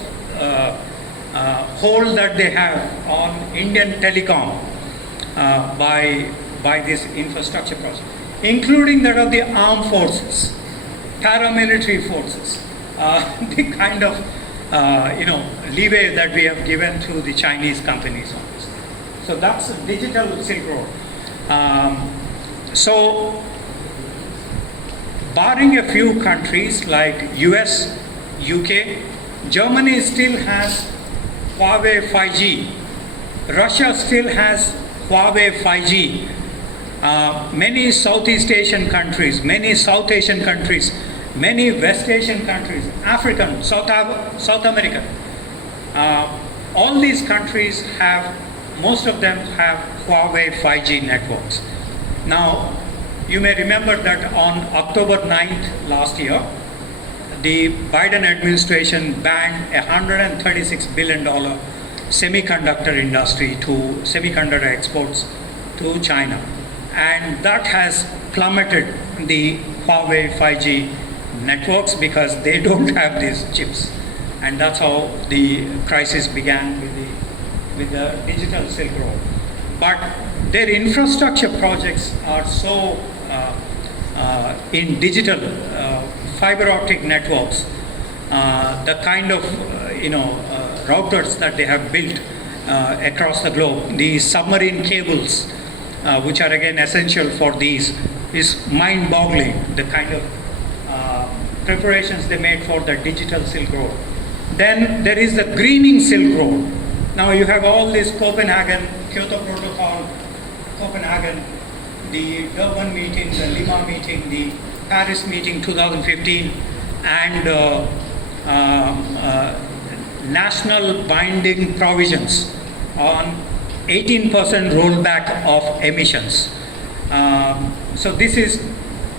hold that they have on Indian telecom by this infrastructure project, including that of the armed forces, paramilitary forces, the kind of leeway that we have given to the Chinese companies on this. So that's digital Silk Road. So barring a few countries like US, UK, Germany still has Huawei 5G. Russia still has Huawei 5G. Many Southeast Asian countries, many South Asian countries, many West Asian countries, African, South American, all these countries have, most of them have Huawei 5G networks. Now, you may remember that on October 9th last year, the Biden administration banned a $136 billion semiconductor industry to semiconductor exports to China. And that has plummeted the Huawei 5G networks because they don't have these chips. And that's how the crisis began with the digital Silk Road. But their infrastructure projects are so in digital fiber optic networks, the kind of routers that they have built across the globe, the submarine cables, which are again essential for these, is mind-boggling, the kind of preparations they made for the digital Silk Road. Then there is the greening Silk Road. Now you have all this Copenhagen, Kyoto Protocol, Copenhagen, the Durban meeting, the Lima meeting, the Paris meeting 2015, and national binding provisions on 18% rollback of emissions. So this is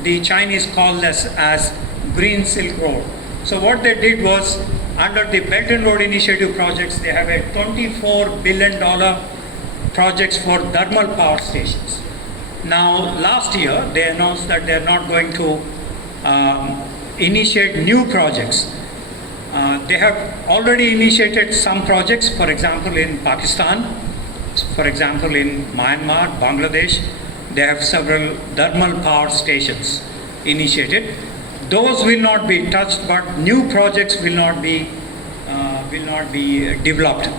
the Chinese call this as Green Silk Road. So what they did was, under the Belt and Road Initiative projects, they have a $24 billion projects for thermal power stations. Now, last year, they announced that they're not going to initiate new projects. They have already initiated some projects, for example, in Pakistan, for example, in Myanmar, Bangladesh. They have several thermal power stations initiated. Those will not be touched, but new projects will not be developed.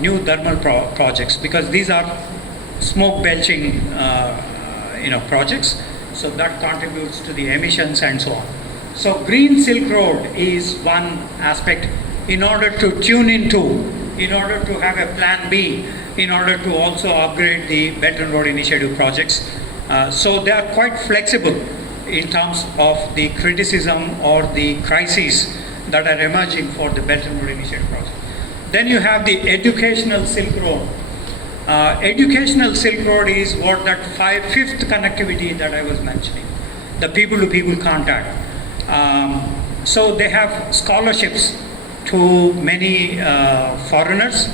New thermal projects, because these are smoke belching, projects. So that contributes to the emissions and so on. So Green Silk Road is one aspect in order to tune into, in order to have a plan B, in order to also upgrade the Belt and Road Initiative projects. So they are quite flexible in terms of the criticism or the crises that are emerging for the Belt and Road Initiative project. Then you have the educational Silk Road. Educational Silk Road is what that fifth connectivity that I was mentioning, the people-to-people contact. So they have scholarships to many foreigners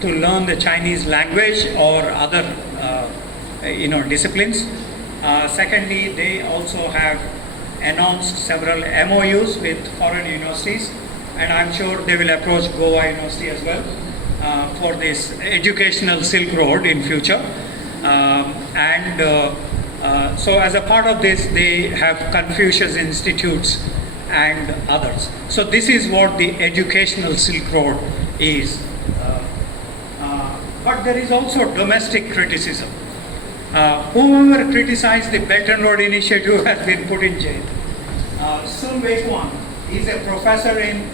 to learn the Chinese language or other disciplines. Secondly, they also have announced several MOUs with foreign universities, and I'm sure they will approach Goa University as well for this educational Silk Road in future. So as a part of this, they have Confucius Institutes and others. So this is what the educational Silk Road is. But there is also domestic criticism. Whoever criticized the Belt and Road Initiative has been put in jail. Sun Wei-Kuan is a professor in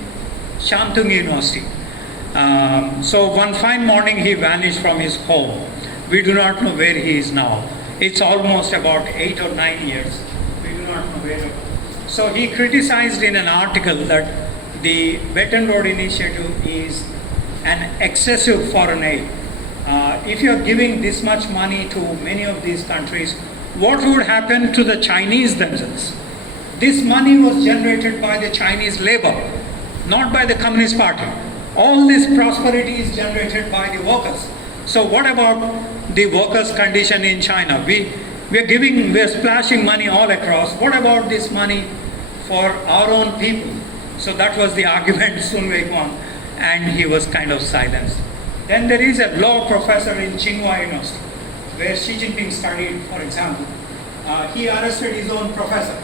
Shantung University. So one fine morning he vanished from his home. We do not know where he is now. It's almost about 8 or 9 years. We do not know where. So he criticized in an article that the Belt and Road Initiative is an excessive foreign aid. If you are giving this much money to many of these countries, what would happen to the Chinese themselves? This money was generated by the Chinese labor, not by the Communist Party. All this prosperity is generated by the workers. So what about the workers' condition in China? We are splashing money all across. What about this money for our own people? So that was the argument Sun Wei-Kuan, and he was kind of silenced. Then there is a law professor in Tsinghua University, where Xi Jinping studied, for example. He arrested his own professor.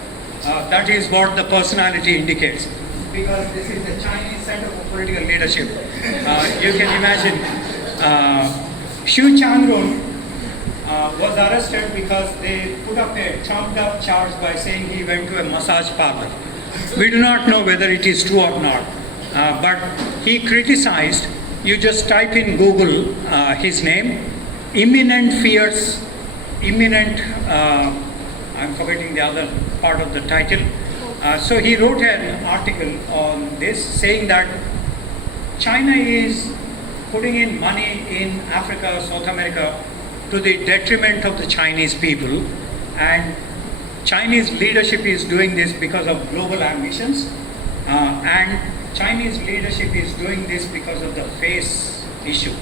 That is what the personality indicates, because this is the Chinese Center for Political Leadership. You can imagine. Xu Changrun was arrested because they put up a trumped up charge by saying he went to a massage parlor. We do not know whether it is true or not, but he criticized. You just type in Google his name, I'm forgetting the other part of the title. So he wrote an article on this saying that China is putting in money in Africa, South America to the detriment of the Chinese people, and Chinese leadership is doing this because of global ambitions, and Chinese leadership is doing this because of the face issue.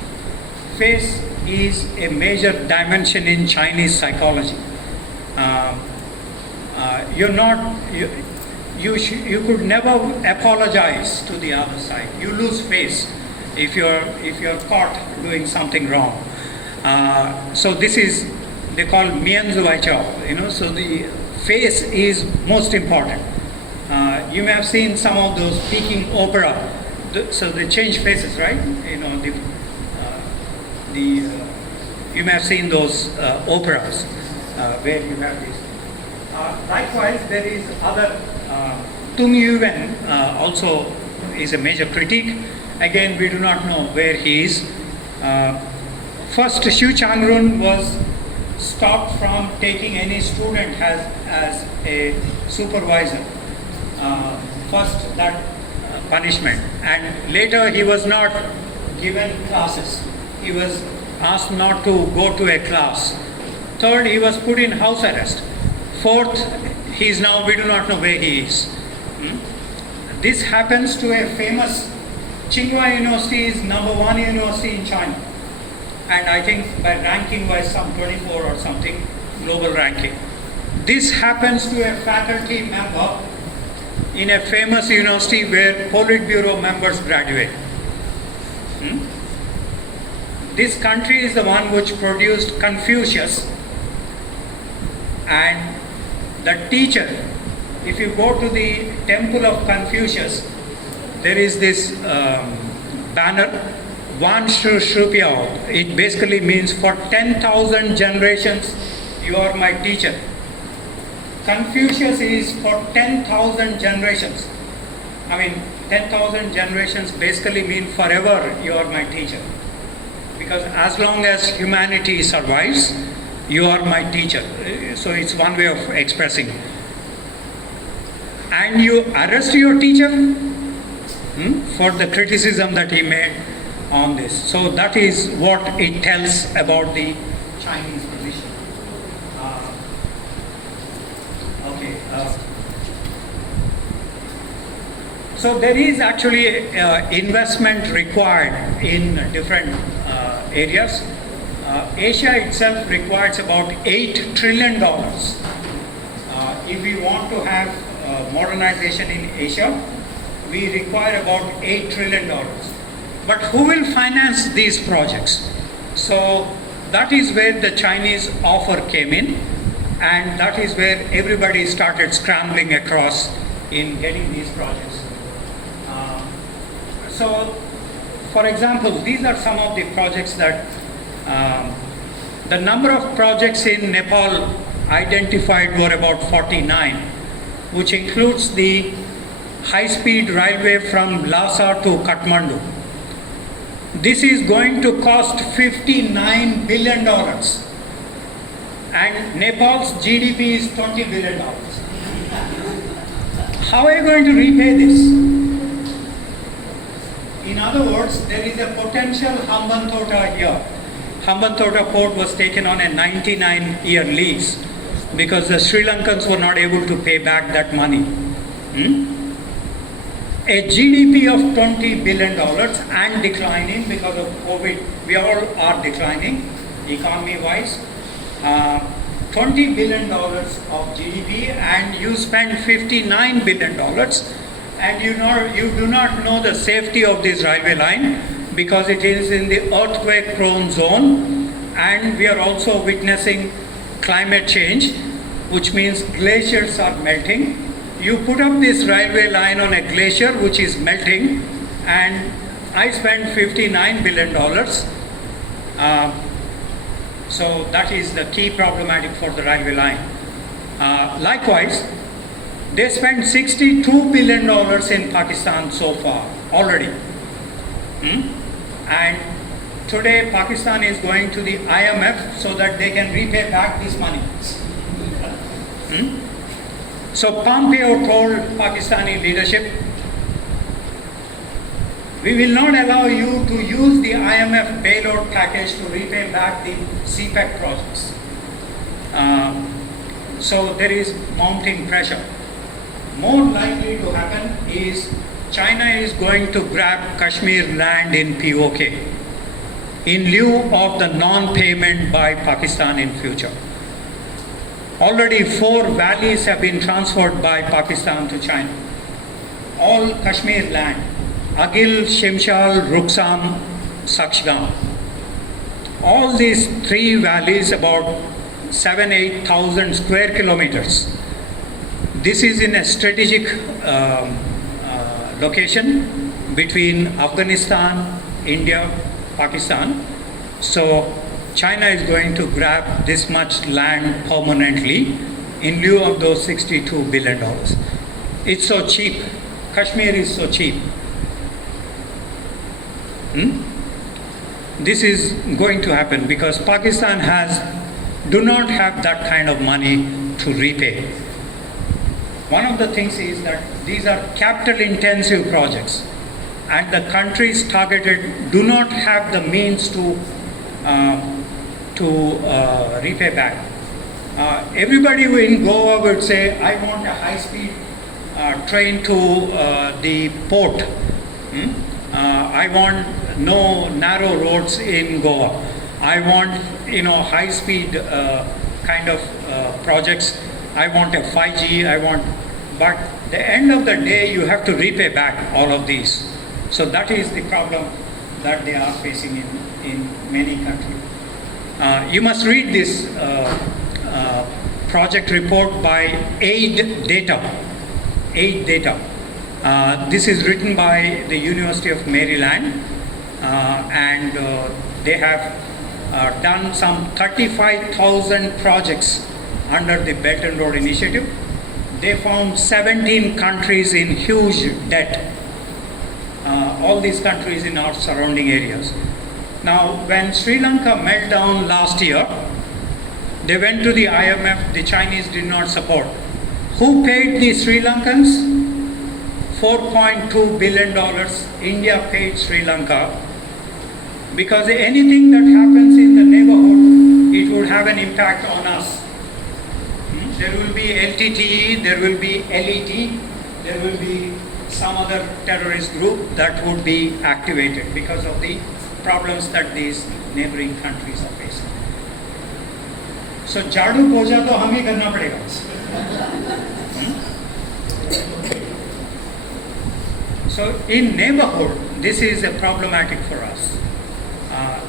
Face is a major dimension in Chinese psychology. You could never apologize to the other side. You lose face if you're caught doing something wrong. So this is, they call mianzu waichao, so the face is most important. You may have seen some of those Peking opera, so they change faces, right? You may have seen those operas where you have this. Likewise, there is other, Tung Yuwen also is a major critique. Again, we do not know where he is. First, Xu Changrun was stopped from taking any student as a supervisor. First, that punishment. And later, he was not given classes. He was asked not to go to a class. Third, he was put in house arrest. Fourth, we do not know where he is. This happens to a famous, Tsinghua University is #1 university in China. And I think by ranking wise, some 24 or something, global ranking. This happens to a faculty member in a famous university where Politburo members graduate. This country is the one which produced Confucius, and the teacher, if you go to the temple of Confucius, there is this banner, Wan Shu Piao. It basically means for 10,000 generations, you are my teacher. Confucius is for 10,000 generations. 10,000 generations basically mean forever you are my teacher. Because as long as humanity survives, you are my teacher. So it's one way of expressing. And you arrest your teacher for the criticism that he made on this. So that is what it tells about the Chinese position. So there is actually investment required in different areas. Asia itself requires about $8 trillion if we want to have modernization in Asia. we require about $8 trillion. But who will finance these projects? So that is where the Chinese offer came in, and that is where everybody started scrambling across in getting these projects. So, for example, these are some of the projects that the number of projects in Nepal identified were about 49, which includes the high-speed railway from Lhasa to Kathmandu. This is going to cost $59 billion, and Nepal's GDP is $20 billion. How are you going to repay this? In other words, there is a potential Hambantota here. Hambantota port was taken on a 99-year lease because the Sri Lankans were not able to pay back that money. A GDP of $20 billion and declining because of COVID. We all are declining economy-wise. $20 billion of GDP, and you spend $59 billion, and you do not know the safety of this railway line because it is in the earthquake-prone zone, and we are also witnessing climate change, which means glaciers are melting. You put up this railway line on a glacier which is melting, and I spent $59 billion. So that is the key problematic for the railway line. Likewise, they spent $62 billion in Pakistan so far already. And today Pakistan is going to the IMF so that they can repay back this money. So Pompeo told Pakistani leadership, we will not allow you to use the IMF bailout package to repay back the CPEC projects. So there is mounting pressure. More likely to happen is China is going to grab Kashmir land in POK in lieu of the non-payment by Pakistan in future. Already 4 valleys have been transferred by Pakistan to China. All Kashmir land. Agil, Shimshal, Ruksam, Sakshgam. All these 3 valleys, about 7,000-8,000 square kilometers. This is in a strategic location between Afghanistan, India, Pakistan. So China is going to grab this much land permanently in lieu of those $62 billion. It's so cheap. Kashmir is so cheap. This is going to happen because Pakistan do not have that kind of money to repay. One of the things is that these are capital intensive projects, and the countries targeted do not have the means to repay back. Everybody in Goa would say, I want a high-speed train to the port. I want no narrow roads in Goa. I want, high-speed kind of projects. I want a 5G. But the end of the day, you have to repay back all of these. So that is the problem that they are facing in many countries. You must read this project report by Aid Data. This is written by the University of Maryland, and they have done some 35,000 projects under the Belt and Road Initiative. They found 17 countries in huge debt. All these countries in our surrounding areas. Now, when Sri Lanka meltdown last year, they went to the IMF. The Chinese did not support. Who paid the Sri Lankans? $4.2 billion. India paid Sri Lanka because anything that happens in the neighborhood, it would have an impact on us. There will be LTTE, there will be LET, there will be some other terrorist group that would be activated because of the problems that these neighboring countries are facing. So झाड़ू पोछा तो हम ही करना पड़ेगा. So in neighborhood, this is a problematic for us,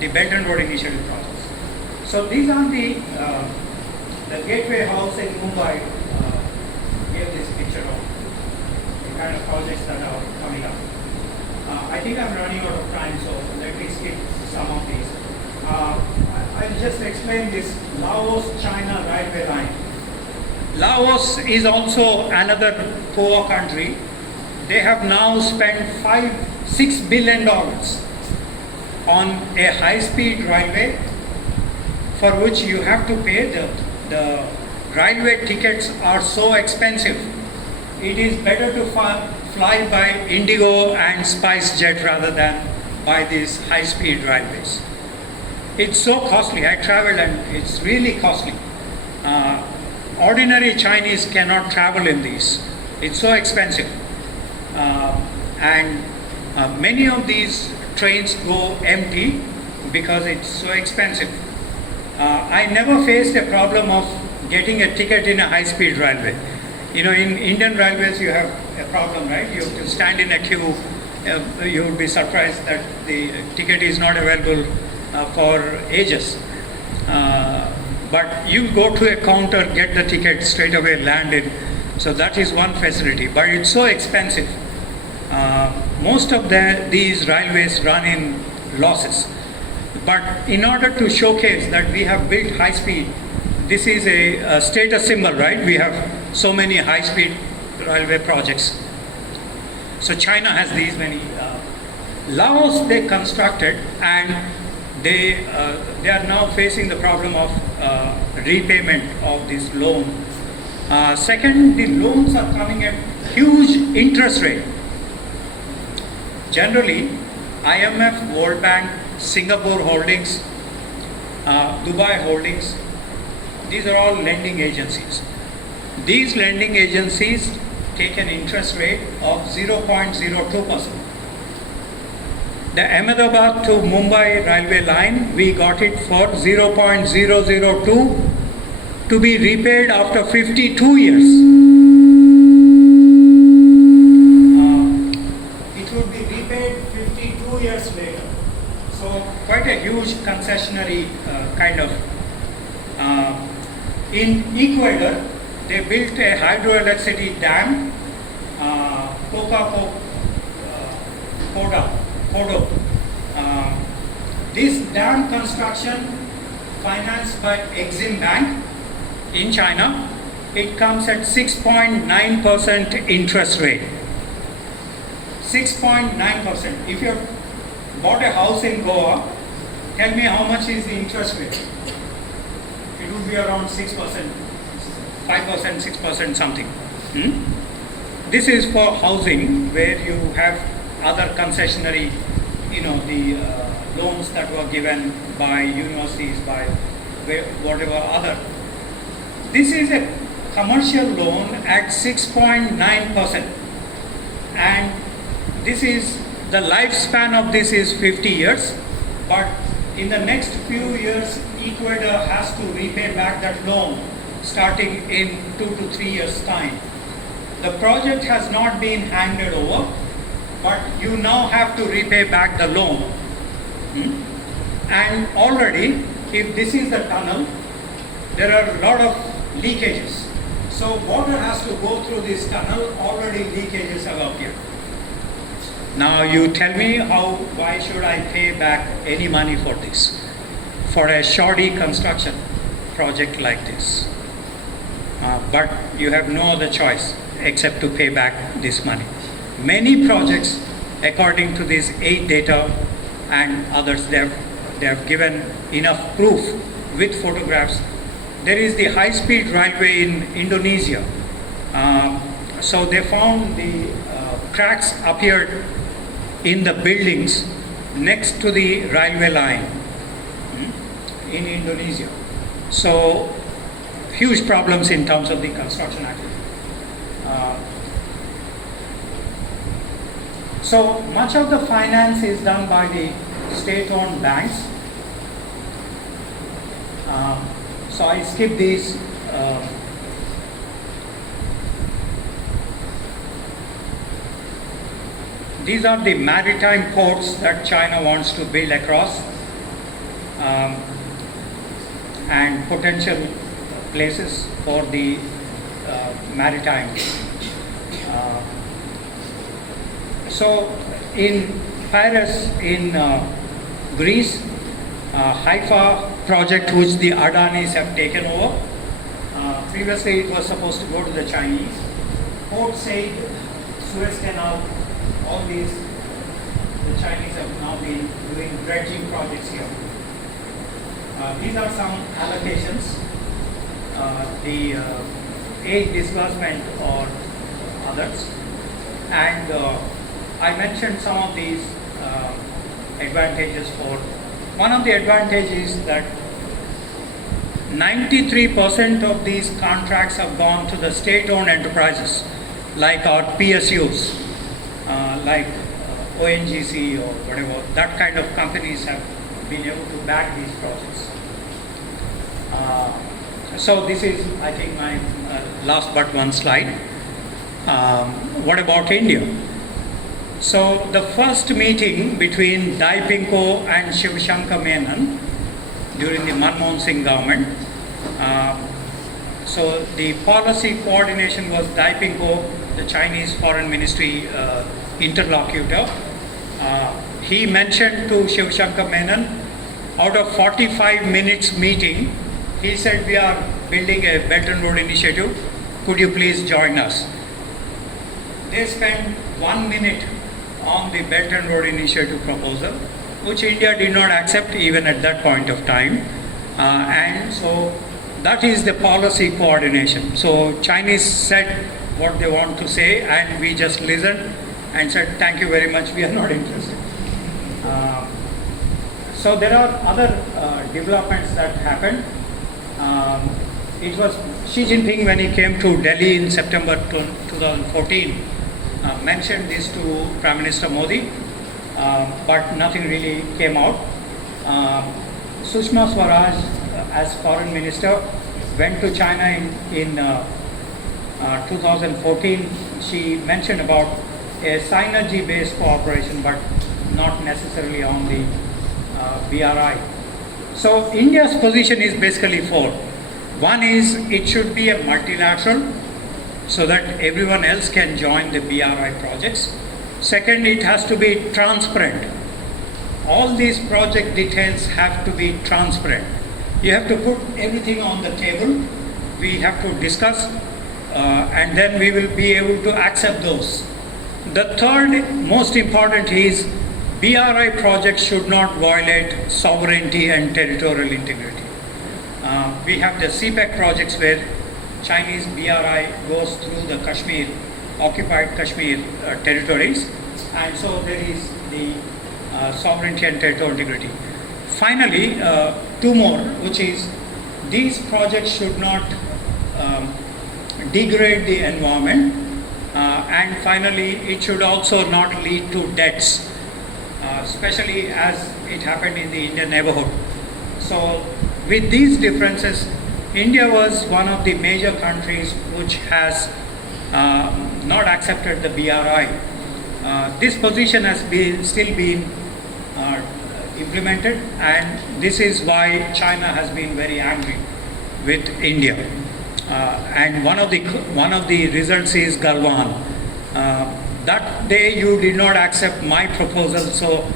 the Belt and Road Initiative projects. So these are the Gateway House in Mumbai gave this picture of the kind of projects that are coming up. I think I'm running out of time, so let me skip some of these. I'll just explain this Laos-China railway line. Laos is also another poor country. They have now spent $6 billion on a high-speed railway for which you have to pay. The railway tickets are so expensive. It is better to fly by Indigo and SpiceJet rather than by these high-speed railways. It's so costly. I traveled and it's really costly. Ordinary Chinese cannot travel in these. It's so expensive. And many of these trains go empty because it's so expensive. I never faced a problem of getting a ticket in a high-speed railway. You know, in Indian railways you have a problem, right? You have to stand in a queue. You would be surprised that the ticket is not available for ages. But you go to a counter, get the ticket, straight away land in. So that is one facility, but it's so expensive. Most of these railways run in losses. But in order to showcase that we have built high speed, this is a status symbol, right? We have so many high speed railway projects. So China has these many. Laos they constructed, and they are now facing the problem of repayment of this loan. Second, the loans are coming at huge interest rate. Generally, IMF, World Bank, Singapore Holdings, Dubai Holdings, these are all lending agencies. These lending agencies take an interest rate of 0.02%. The Ahmedabad to Mumbai railway line, we got it for 0.002 to be repaid after 52 years. It would be repaid 52 years later. So quite a huge concessionary kind of. In Ecuador, they built a hydroelectricity dam, Couto. This dam construction financed by Exim Bank in China, it comes at 6.9% interest rate. 6.9%. If you bought a house in Goa, tell me how much is the interest rate? It would be around 6%, 5%, 6% something. This is for housing where you have other concessionary, the loans that were given by universities, by whatever other. This is a commercial loan at 6.9%, and this is the lifespan of this is 50 years, but in the next few years, Ecuador has to repay back that loan starting in 2 to 3 years' time. The project has not been handed over, but you now have to repay back the loan. And already, if this is the tunnel, there are a lot of leakages. So water has to go through this tunnel, already leakages have appeared. Now you tell me why should I pay back any money for this? For a shoddy construction project like this. But you have no other choice except to pay back this money. Many projects, according to this 8 data and others, they have given enough proof with photographs. There is the high-speed railway in Indonesia. So they found the cracks appeared in the buildings next to the railway line in Indonesia. So huge problems in terms of the construction activity. So much of the finance is done by the state-owned banks. So I skip these. These are the maritime ports that China wants to build across, and potential places for the maritime. So in Paris, in Greece, Haifa project which the Adanis have taken over. Previously it was supposed to go to the Chinese. Port Said, Suez Canal, all these, the Chinese have now been doing dredging projects here. These are some allocations. The aid disbursement or others. And I mentioned some of these advantages for. One of the advantages is that 93% of these contracts have gone to the state-owned enterprises, like our PSUs, like ONGC or whatever. That kind of companies have been able to back these projects. So this is, I think, my last but one slide. What about India? So the first meeting between Dai Pinko and Shiv Shankar Menon during the Manmohan Singh government. So the policy coordination was Dai Pinko, the Chinese Foreign Ministry interlocutor. He mentioned to Shiv Shankar Menon, out of 45 minutes meeting, he said, we are building a Belt and Road initiative, could you please join us? They spent 1 minute on the Belt and Road initiative proposal, which India did not accept even at that point of time. And so that is the policy coordination. So Chinese said what they want to say and we just listened and said, thank you very much, we are not interested. So there are other developments that happened. It was Xi Jinping, when he came to Delhi in September 2014, mentioned this to Prime Minister Modi, but nothing really came out. Sushma Swaraj, as Foreign Minister, went to China in 2014. She mentioned about a synergy-based cooperation, but not necessarily on the BRI. So India's position is basically four. One is it should be a multilateral so that everyone else can join the BRI projects. Second, it has to be transparent. All these project details have to be transparent. You have to put everything on the table. We have to discuss and then we will be able to accept those. The third most important is BRI projects should not violate sovereignty and territorial integrity. We have the CPEC projects where Chinese BRI goes through the Kashmir, occupied Kashmir territories, and so there is the sovereignty and territorial integrity. Finally, two more, which is these projects should not degrade the environment, and finally it should also not lead to debts, especially as it happened in the Indian neighborhood. So with these differences, India was one of the major countries which has not accepted the BRI. This position has still been implemented, and this is why China has been very angry with India. And one of the results is Galwan. That day you did not accept my proposal, so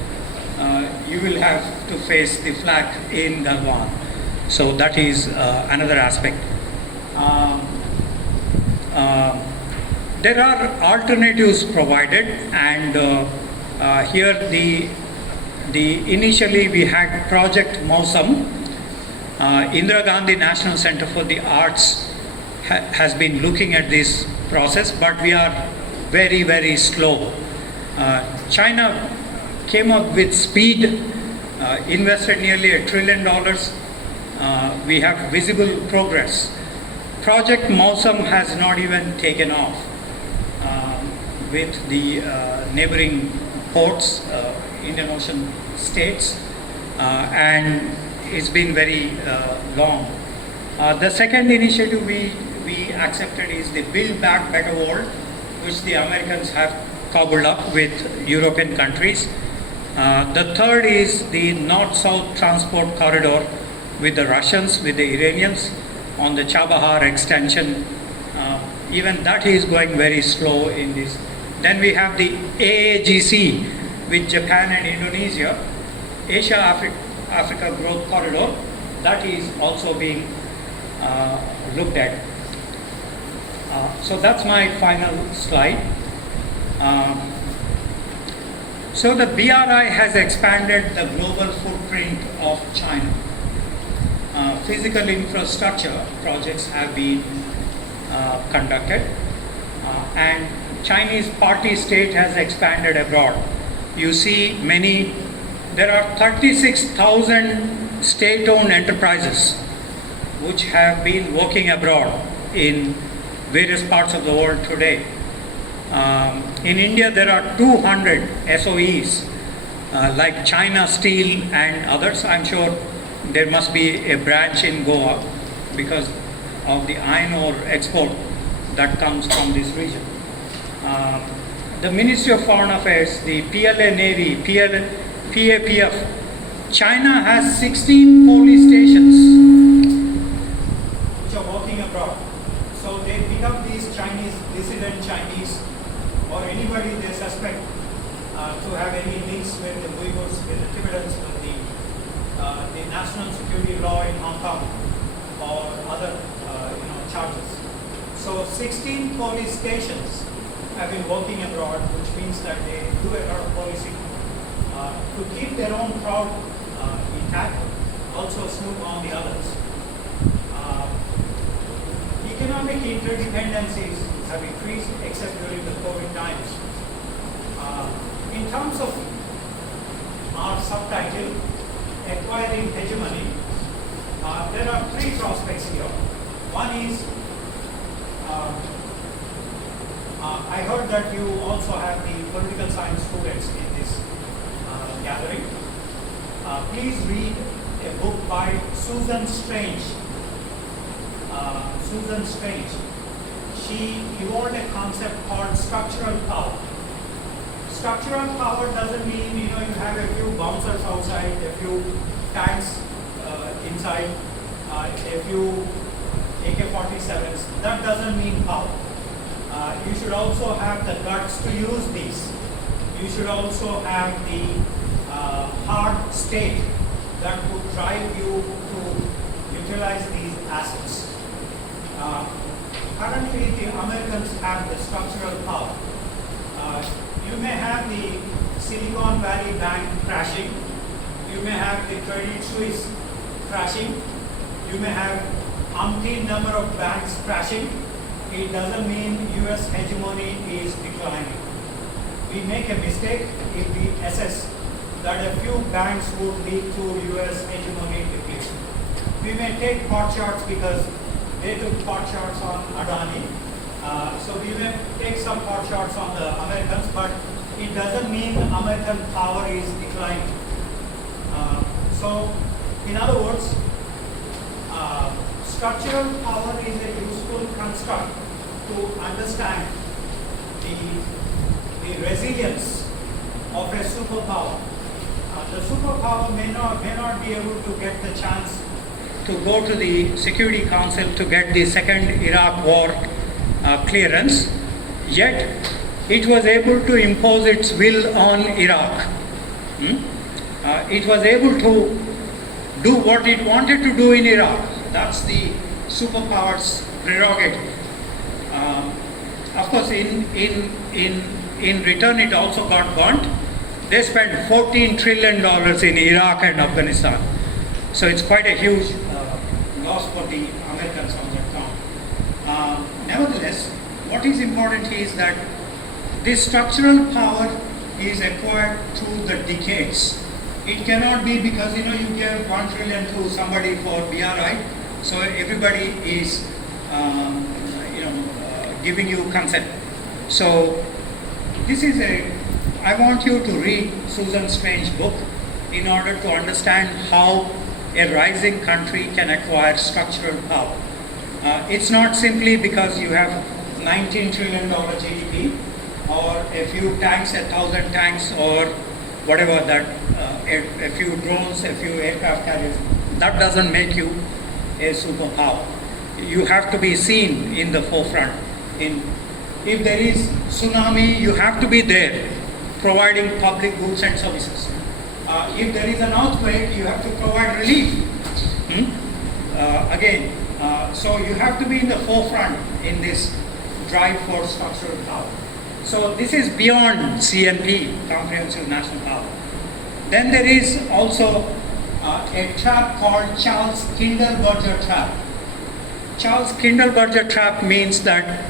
you will have to face the flag in Galwan. So that is another aspect. There are alternatives provided, and here the initially we had Project Mausam. Indira Gandhi National Center for the Arts has been looking at this process, but we are very, very slow. China came up with speed, invested nearly $1 trillion. We have visible progress. Project Mausam has not even taken off with the neighboring ports, Indian Ocean states, and it's been very long. The second initiative we accepted is the Build Back Better World, which the Americans have cobbled up with European countries. The third is the North-South Transport Corridor with the Russians, with the Iranians on the Chabahar extension. Even that is going very slow in this. Then we have the AAGC with Japan and Indonesia, Asia-Africa Growth Corridor. That is also being looked at. So that's my final slide. So the BRI has expanded the global footprint of China. Physical infrastructure projects have been conducted, and Chinese party state has expanded abroad. You see there are 36,000 state-owned enterprises which have been working abroad in various parts of the world today. In India, there are 200 SOEs like China Steel and others. I'm sure there must be a branch in Goa because of the iron ore export that comes from this region. The Ministry of Foreign Affairs, the PLA Navy, PAPF, China has 16 police stations which are working abroad. So they pick up these Chinese, dissident Chinese, or anybody they suspect to have any links with the Uyghurs, with the Tibetans, with the national security law in Hong Kong, or other charges. So 16 police stations have been working abroad, which means that they do a lot of policing to keep their own crowd intact, also snoop on the others. Economic interdependencies have increased except during the COVID times. In terms of our subtitle, Acquiring Hegemony, there are three prospects here. One is, I heard that you also have the political science students in this gathering. Please read a book by Susan Strange. Susan Strange. She evolved a concept called structural power. Structural power doesn't mean you have a few bouncers outside, a few tanks inside, a few AK-47s. That doesn't mean power. You should also have the guts to use these. You should also have the hard state that would drive you to utilize these assets. Currently, the Americans have the structural power. You may have the Silicon Valley Bank crashing. You may have the Credit Suisse crashing. You may have umpteen number of banks crashing. It doesn't mean US hegemony is declining. We make a mistake if we assess that a few banks would lead to US hegemony depletion. We may take pot shots because they took pot shots on Adani. So we may take some pot shots on the Americans, but it doesn't mean American power is declining. So, in other words, structural power is a useful construct to understand the resilience of a superpower. The superpower may not be able to get the chance to go to the Security Council to get the second Iraq war clearance, yet it was able to impose its will on Iraq. It was able to do what it wanted to do in Iraq. That's the superpower's prerogative. Of course, in return, it also got burnt. They spent $14 trillion in Iraq and Afghanistan. So it's quite a huge loss for the Americans on that count. Nevertheless, what is important is that this structural power is acquired through the decades. It cannot be because you give $1 trillion to somebody for BRI, so everybody is giving you consent. So this is I want you to read Susan Strange's book in order to understand how a rising country can acquire structural power. It's not simply because you have $19 trillion GDP or a few tanks, 1,000 tanks, or whatever that, a few drones, a few aircraft carriers, that doesn't make you a superpower. You have to be seen in the forefront. If there is tsunami, you have to be there, providing public goods and services. If there is an earthquake, you have to provide relief. So you have to be in the forefront in this drive for structural power. So this is beyond CNP, Comprehensive National Power. Then there is also a trap called Charles Kindleberger trap. Charles Kindleberger trap means that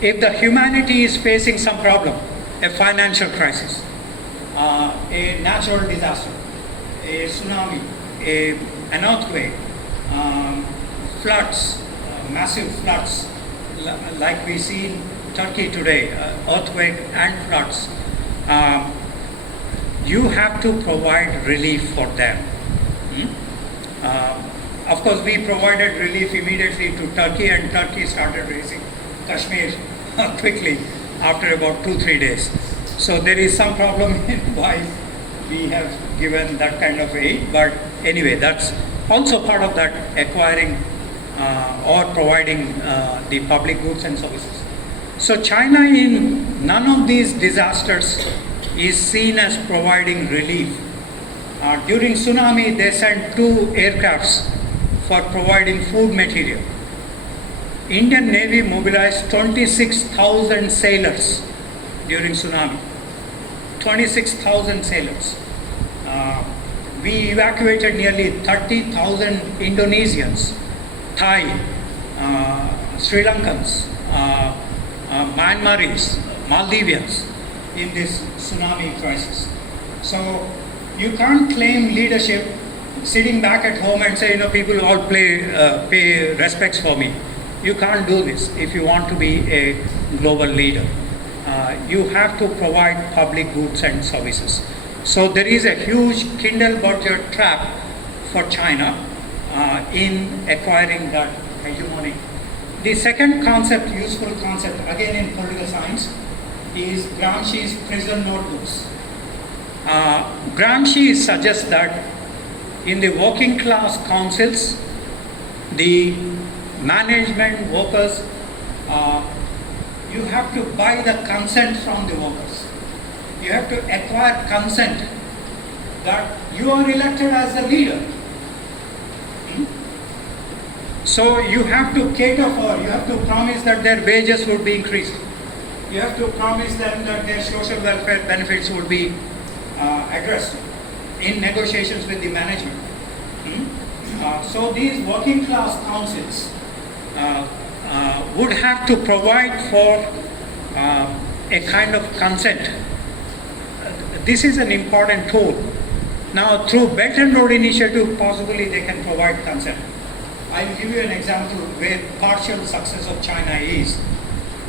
if the humanity is facing some problem, a financial crisis, a natural disaster, a tsunami, an earthquake, floods, massive floods, like we see in Turkey today, earthquake and floods, you have to provide relief for them. Of course, we provided relief immediately to Turkey, and Turkey started raising Kashmir quickly after about 2-3 days. So there is some problem in why we have given that kind of aid, but anyway, that's also part of that acquiring or providing the public goods and services. So China in none of these disasters is seen as providing relief. During tsunami, they sent 2 aircrafts for providing food material. Indian Navy mobilized 26,000 sailors during tsunami. 26,000 sailors. We evacuated nearly 30,000 Indonesians, Thai, Sri Lankans, Myanmaris, Maldivians in this tsunami crisis. So you can't claim leadership sitting back at home and say, people all pay respects for me. You can't do this if you want to be a global leader. You have to provide public goods and services. So there is a huge Kindleberger trap for China in acquiring that hegemony. The second concept, useful concept, again in political science, is Gramsci's prison notebooks. Gramsci suggests that in the working class councils, the management workers, you have to buy the consent from the workers. You have to acquire consent that you are elected as a leader. So you have to cater for, you have to promise that their wages would be increased. You have to promise them that their social welfare benefits would be addressed in negotiations with the management. So these working class councils would have to provide for a kind of consent. This is an important tool. Now, through Belt and Road Initiative, possibly they can provide consent. I'll give you an example where partial success of China is.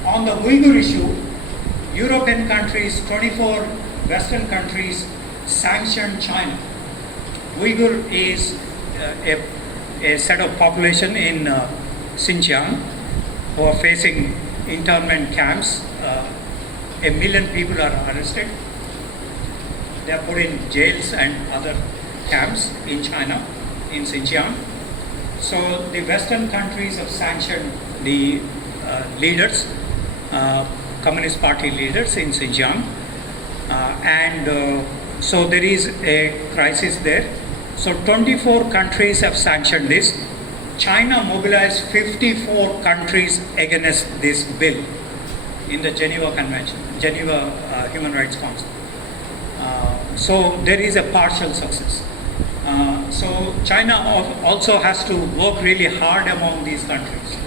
On the Uyghur issue, European countries, 24 Western countries sanctioned China. Uyghur is a set of population in Xinjiang who are facing internment camps. 1 million people are arrested. They are put in jails and other camps in China, in Xinjiang. So the Western countries have sanctioned the leaders, Communist Party leaders in Xinjiang. So there is a crisis there. So 24 countries have sanctioned this. China mobilized 54 countries against this bill in the Geneva Convention, Geneva Human Rights Council. So there is a partial success. So China also has to work really hard among these countries.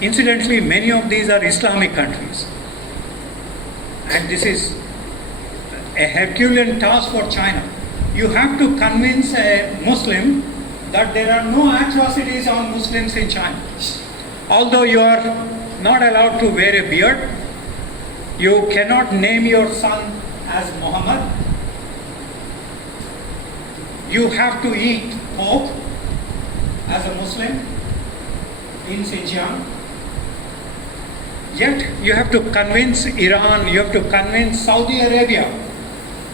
Incidentally, many of these are Islamic countries. And this is a Herculean task for China. You have to convince a Muslim that there are no atrocities on Muslims in China. Although you are not allowed to wear a beard, you cannot name your son as Muhammad. You have to eat pork as a Muslim in Xinjiang. Yet you have to convince Iran, you have to convince Saudi Arabia,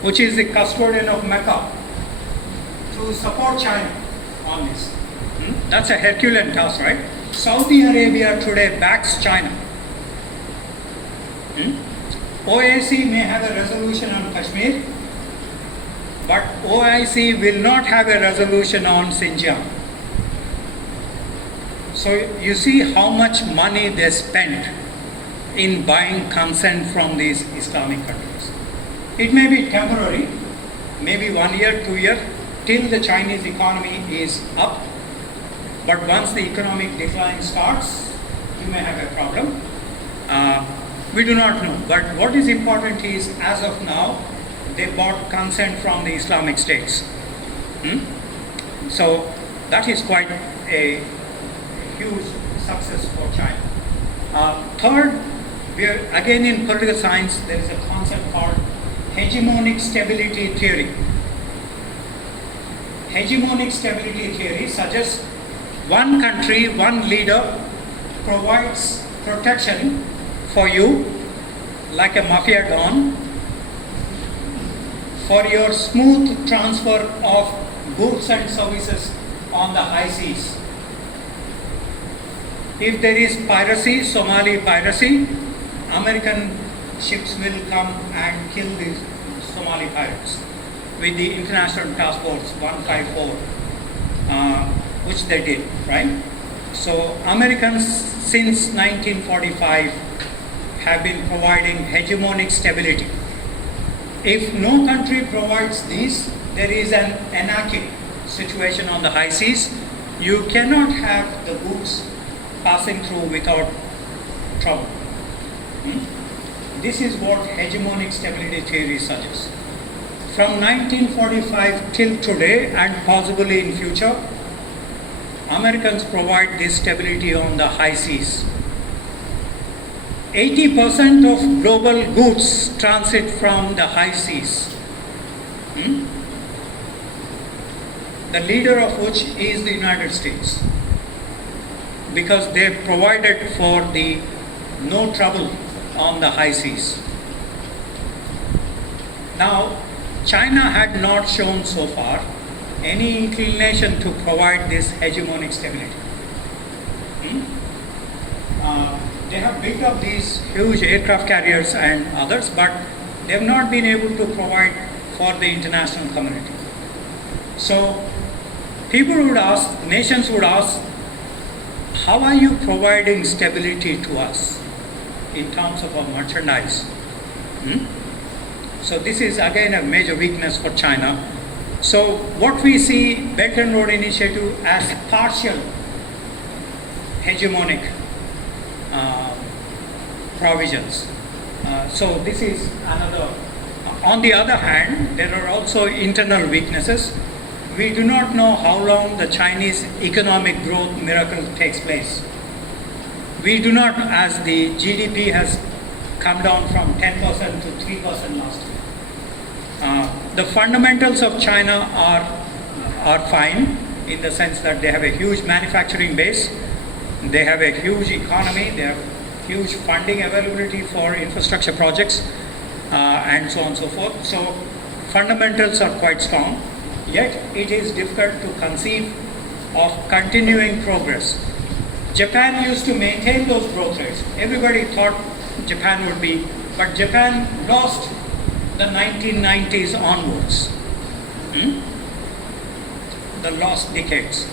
which is the custodian of Mecca, to support China on this. That's a Herculean task, right? Saudi Arabia today backs China. OIC may have a resolution on Kashmir, but OIC will not have a resolution on Xinjiang. So you see how much money they spent in buying consent from these Islamic countries. It may be temporary, maybe 1 year, 2 years, till the Chinese economy is up. But once the economic decline starts, you may have a problem. We do not know. But what is important is, as of now, they bought consent from the Islamic states. So that is quite a huge success for China. Third, we are, again in political science, there is a concept called hegemonic stability theory. Hegemonic stability theory suggests one country, one leader provides protection for you, like a mafia don, for your smooth transfer of goods and services on the high seas. If there is piracy, Somali piracy, American ships will come and kill these Somali pirates with the International Task Force 154, which they did, right? So Americans since 1945 have been providing hegemonic stability. If no country provides these, there is an anarchic situation on the high seas. You cannot have the goods passing through without trouble. This is what hegemonic stability theory suggests. From 1945 till today, and possibly in future, Americans provide this stability on the high seas. 80% of global goods transit from the high seas. The leader of which is the United States, because they provided for the no trouble on the high seas. Now, China had not shown so far any inclination to provide this hegemonic stability. They have built up these huge aircraft carriers and others, but they have not been able to provide for the international community. So people would ask, nations would ask, how are you providing stability to us in terms of our merchandise? So this is again a major weakness for China. So what we see Belt and Road Initiative as partial hegemonic provisions. So this is another. On the other hand, there are also internal weaknesses. We do not know how long the Chinese economic growth miracle takes place. We do not, as the GDP has come down from 10% to 3% last year. The fundamentals of China are fine, in the sense that they have a huge manufacturing base, they have a huge economy, they have huge funding availability for infrastructure projects, and so on and so forth. So fundamentals are quite strong, yet it is difficult to conceive of continuing progress. Japan used to maintain those growth rates. Everybody thought Japan would be, but Japan lost the 1990s onwards, the lost decades.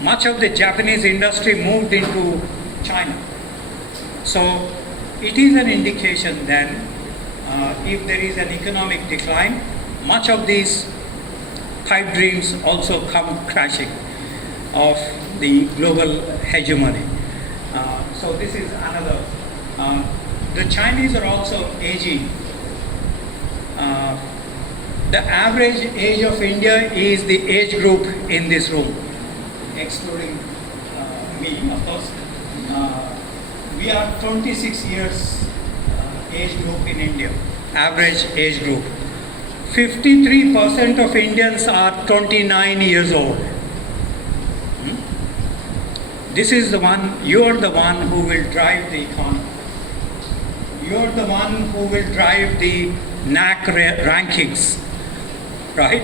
Much of the Japanese industry moved into China. So it is an indication then, if there is an economic decline, much of these pipe dreams also come crashing of the global hegemony. So this is another. The Chinese are also aging. The average age of India is the age group in this room, excluding me, of course. We are 26 years age group in India, average age group. 53% of Indians are 29 years old. this is the one, you are the one who will drive the economy. You are the one who will drive the Naik rankings, right?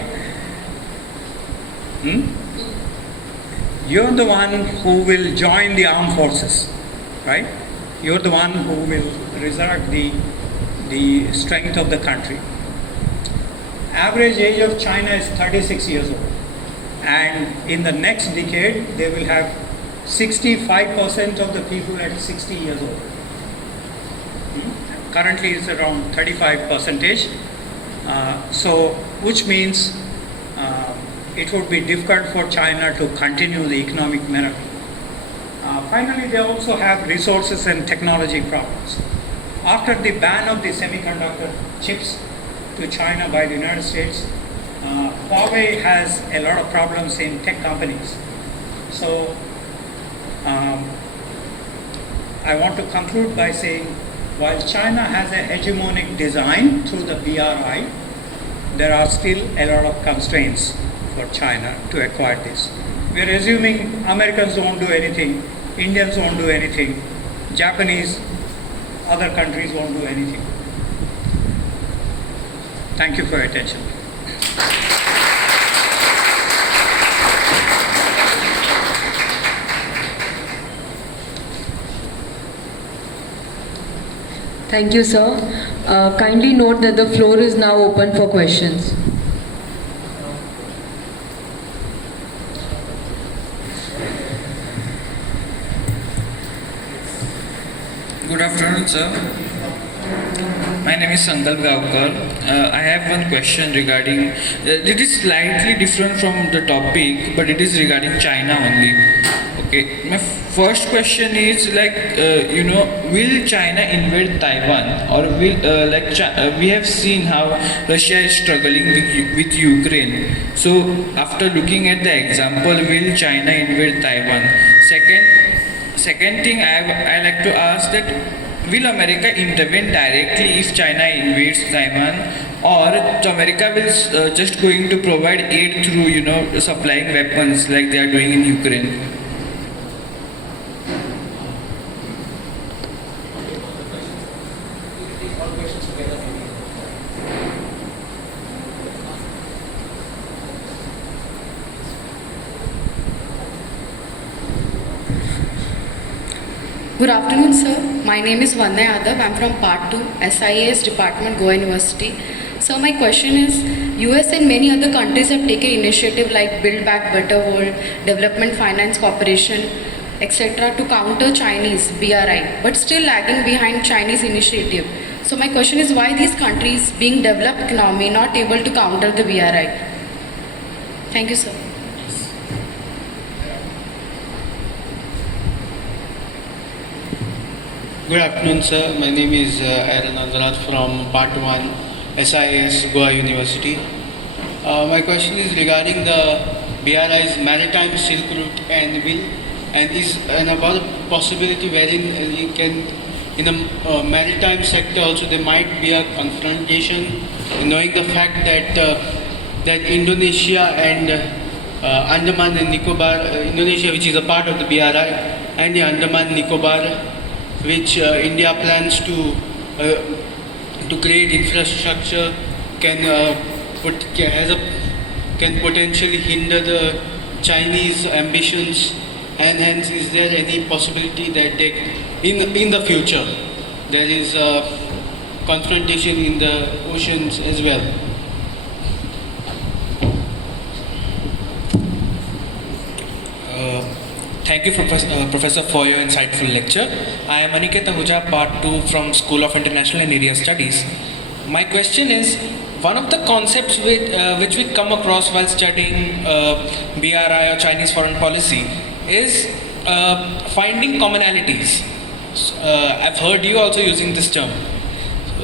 You're the one who will join the armed forces, right? You're the one who will resurrect the strength of the country. Average age of China is 36 years old. And in the next decade, they will have 65% of the people at 60 years old. Currently, it's around 35%. So, which means it would be difficult for China to continue the economic miracle. Finally, they also have resources and technology problems. After the ban of the semiconductor chips to China by the United States, Huawei has a lot of problems in tech companies. So, I want to conclude by saying, while China has a hegemonic design through the BRI, there are still a lot of constraints for China to acquire this. We are assuming Americans won't do anything, Indians won't do anything, Japanese, other countries won't do anything. Thank you for your attention. Thank you, sir. Kindly note that the floor is now open for questions. Good afternoon, sir. My name is Sankalp Gavkar. I have one question regarding, it is slightly different from the topic, but it is regarding China only. Okay, my first question is will China invade Taiwan, or will we have seen how Russia is struggling with Ukraine. So after looking at the example, will China invade Taiwan? Second thing I like to ask that, will America intervene directly if China invades Taiwan, or America will just going to provide aid through supplying weapons like they are doing in Ukraine? Good afternoon, sir. My name is Vandana Yadav. I'm from Part 2, SIAS Department, Goa University. So my question is, US and many other countries have taken initiative like Build Back Better World, Development Finance Corporation, etc. to counter Chinese BRI, but still lagging behind Chinese initiative. So my question is, why these countries, being developed economy, not able to counter the BRI? Thank you, sir. Good afternoon, sir. My name is Aaron Andarat from Part 1, SIAS, Goa University. My question is regarding the BRI's maritime Silk Route and about the possibility wherein in the maritime sector also there might be a confrontation, knowing the fact that Indonesia and Andaman and Nicobar, Indonesia, which is a part of the BRI, and the Andaman Nicobar, which India plans to create infrastructure, can potentially hinder the Chinese ambitions, and hence is there any possibility that in the future there is a confrontation in the oceans as well? Thank you, Professor, for your insightful lecture. I am Aniket Ahuja, Part 2 from School of International and Area Studies. My question is, one of the concepts which we come across while studying BRI or Chinese foreign policy is finding commonalities. I've heard you also using this term.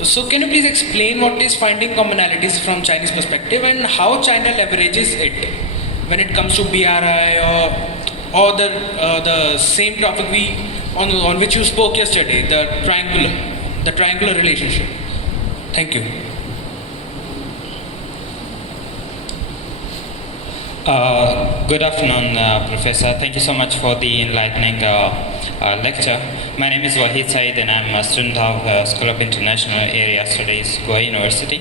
So can you please explain what is finding commonalities from Chinese perspective and how China leverages it when it comes to BRI or the same topic on which you spoke yesterday, the triangular relationship? Thank you. Good afternoon, Professor. Thank you so much for the enlightening lecture. My name is Wahid Said and I'm a student of School of International Area Studies, Goa University.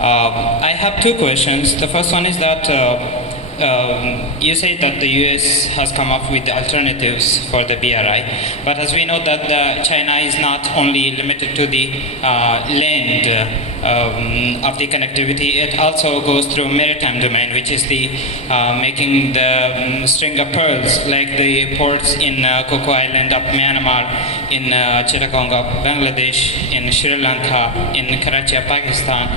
I have two questions. The first one is that you say that the US has come up with alternatives for the BRI, but as we know that China is not only limited to the land of the connectivity, it also goes through maritime domain, which is the making the string of pearls, like the ports in Coco Island of Myanmar, in Chittagong of Bangladesh, in Sri Lanka, in Karachi of Pakistan,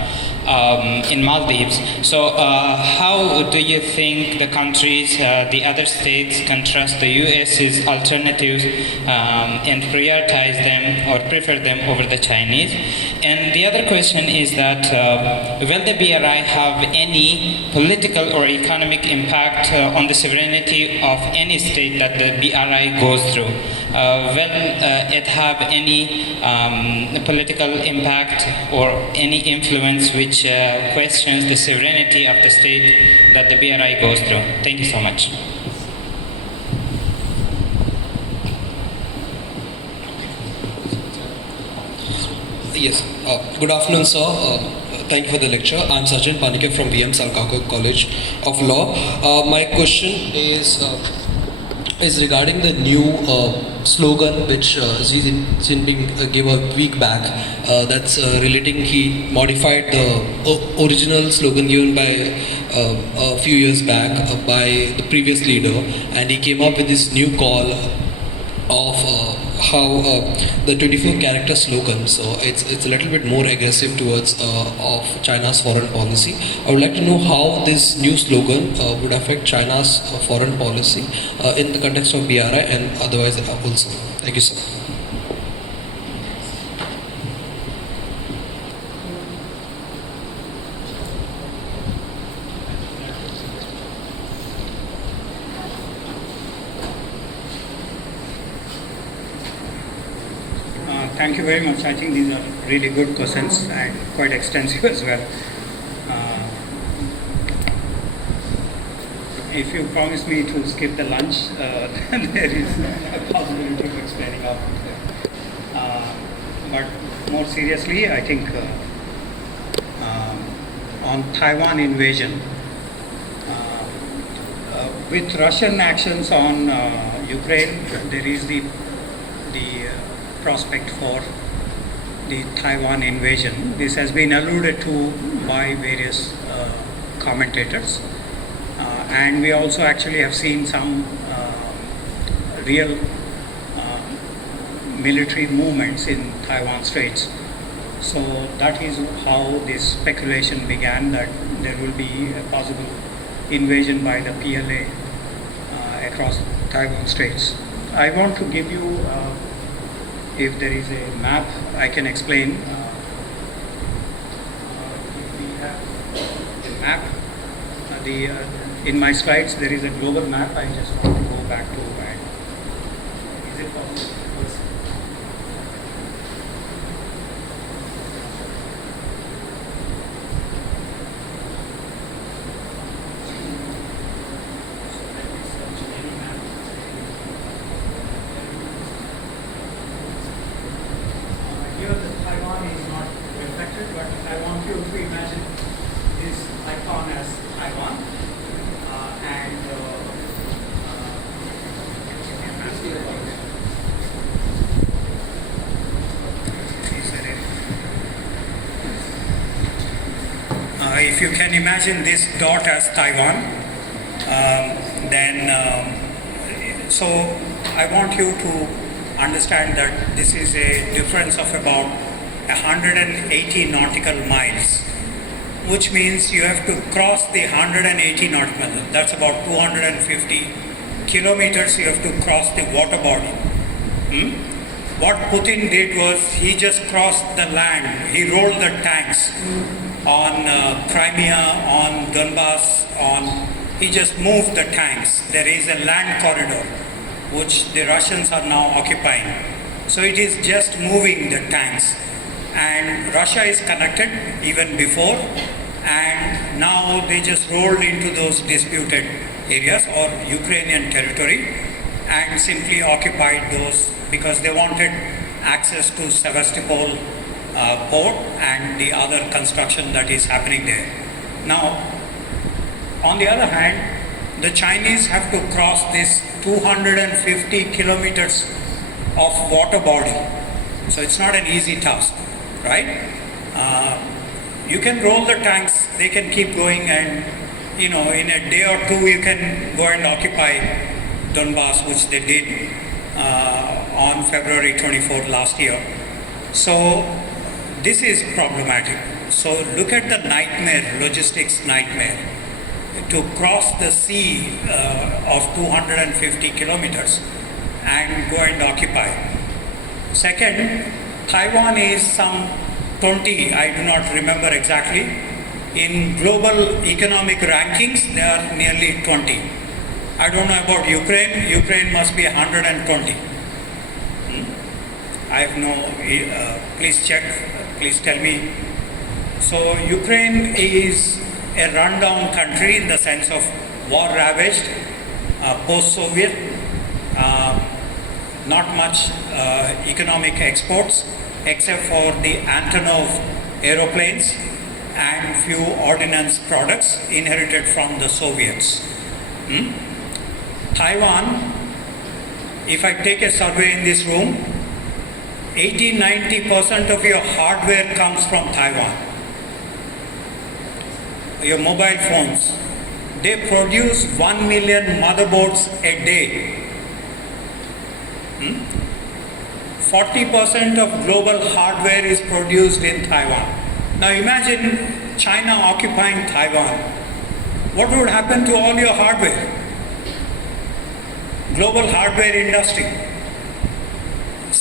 in Maldives. So how do you think the countries, the other states can trust the US's alternatives and prioritize them or prefer them over the Chinese? And the other question is that will the BRI have any political or economic impact on the sovereignty of any state that the BRI goes through? Will it have any political impact or any influence which questions the sovereignty of the state that the BRI goes through? Thank you so much. Yes. Good afternoon, sir. Thank you for the lecture. I'm Sajjan Panikar from VMSCL College of Law. My question is regarding the new slogan which Xi Jinping gave a week back. That's relating, he modified the original slogan given by a few years back by the previous leader, and he came up with this new call of how the 24-character slogan. So it's a little bit more aggressive towards of China's foreign policy. I would like to know how this new slogan would affect China's foreign policy in the context of BRI and otherwise also. Thank you, sir. Thank you very much. I think these are really good questions and quite extensive as well. If you promise me to skip the lunch, then there is a possibility of explaining out. But more seriously, I think on Taiwan invasion, with Russian actions on Ukraine, there is the prospect for the Taiwan invasion. This has been alluded to by various commentators, and we also actually have seen some real military movements in Taiwan Straits. So that is how this speculation began, that there will be a possible invasion by the PLA across Taiwan Straits. I want to give you if there is a map, I can explain. If we have the map, in my slides there is a global map. I just want to go back to and is it possible? If you can imagine this dot as Taiwan, so I want you to understand that this is a difference of about 180 nautical miles, which means you have to cross the 180 nautical miles. That's about 250 kilometers. You have to cross the water body. What Putin did was he just crossed the land. He rolled the tanks on Crimea, on Donbass, he just moved the tanks. There is a land corridor which the Russians are now occupying. So it is just moving the tanks. And Russia is connected even before, and now they just rolled into those disputed areas or Ukrainian territory and simply occupied those because they wanted access to Sevastopol port and the other construction that is happening there. Now, on the other hand, the Chinese have to cross this 250 kilometers of water body. So it's not an easy task, right? You can roll the tanks, they can keep going, and in a day or two you can go and occupy Donbass, which they did on February 24th last year. So this is problematic. So look at the nightmare, logistics nightmare, to cross the sea of 250 kilometers and go and occupy. Second, Taiwan is some 20, I do not remember exactly. In global economic rankings, they are nearly 20. I don't know about Ukraine. Ukraine must be 120. I have no, please check, please tell me. So Ukraine is a rundown country in the sense of war-ravaged, post-Soviet, not much economic exports except for the Antonov aeroplanes and few ordnance products inherited from the Soviets. Taiwan, if I take a survey in this room, 80-90% of your hardware comes from Taiwan. Your mobile phones, they produce 1 million motherboards a day. 40% of global hardware is produced in Taiwan. Now imagine China occupying Taiwan. What would happen to all your hardware? Global hardware industry.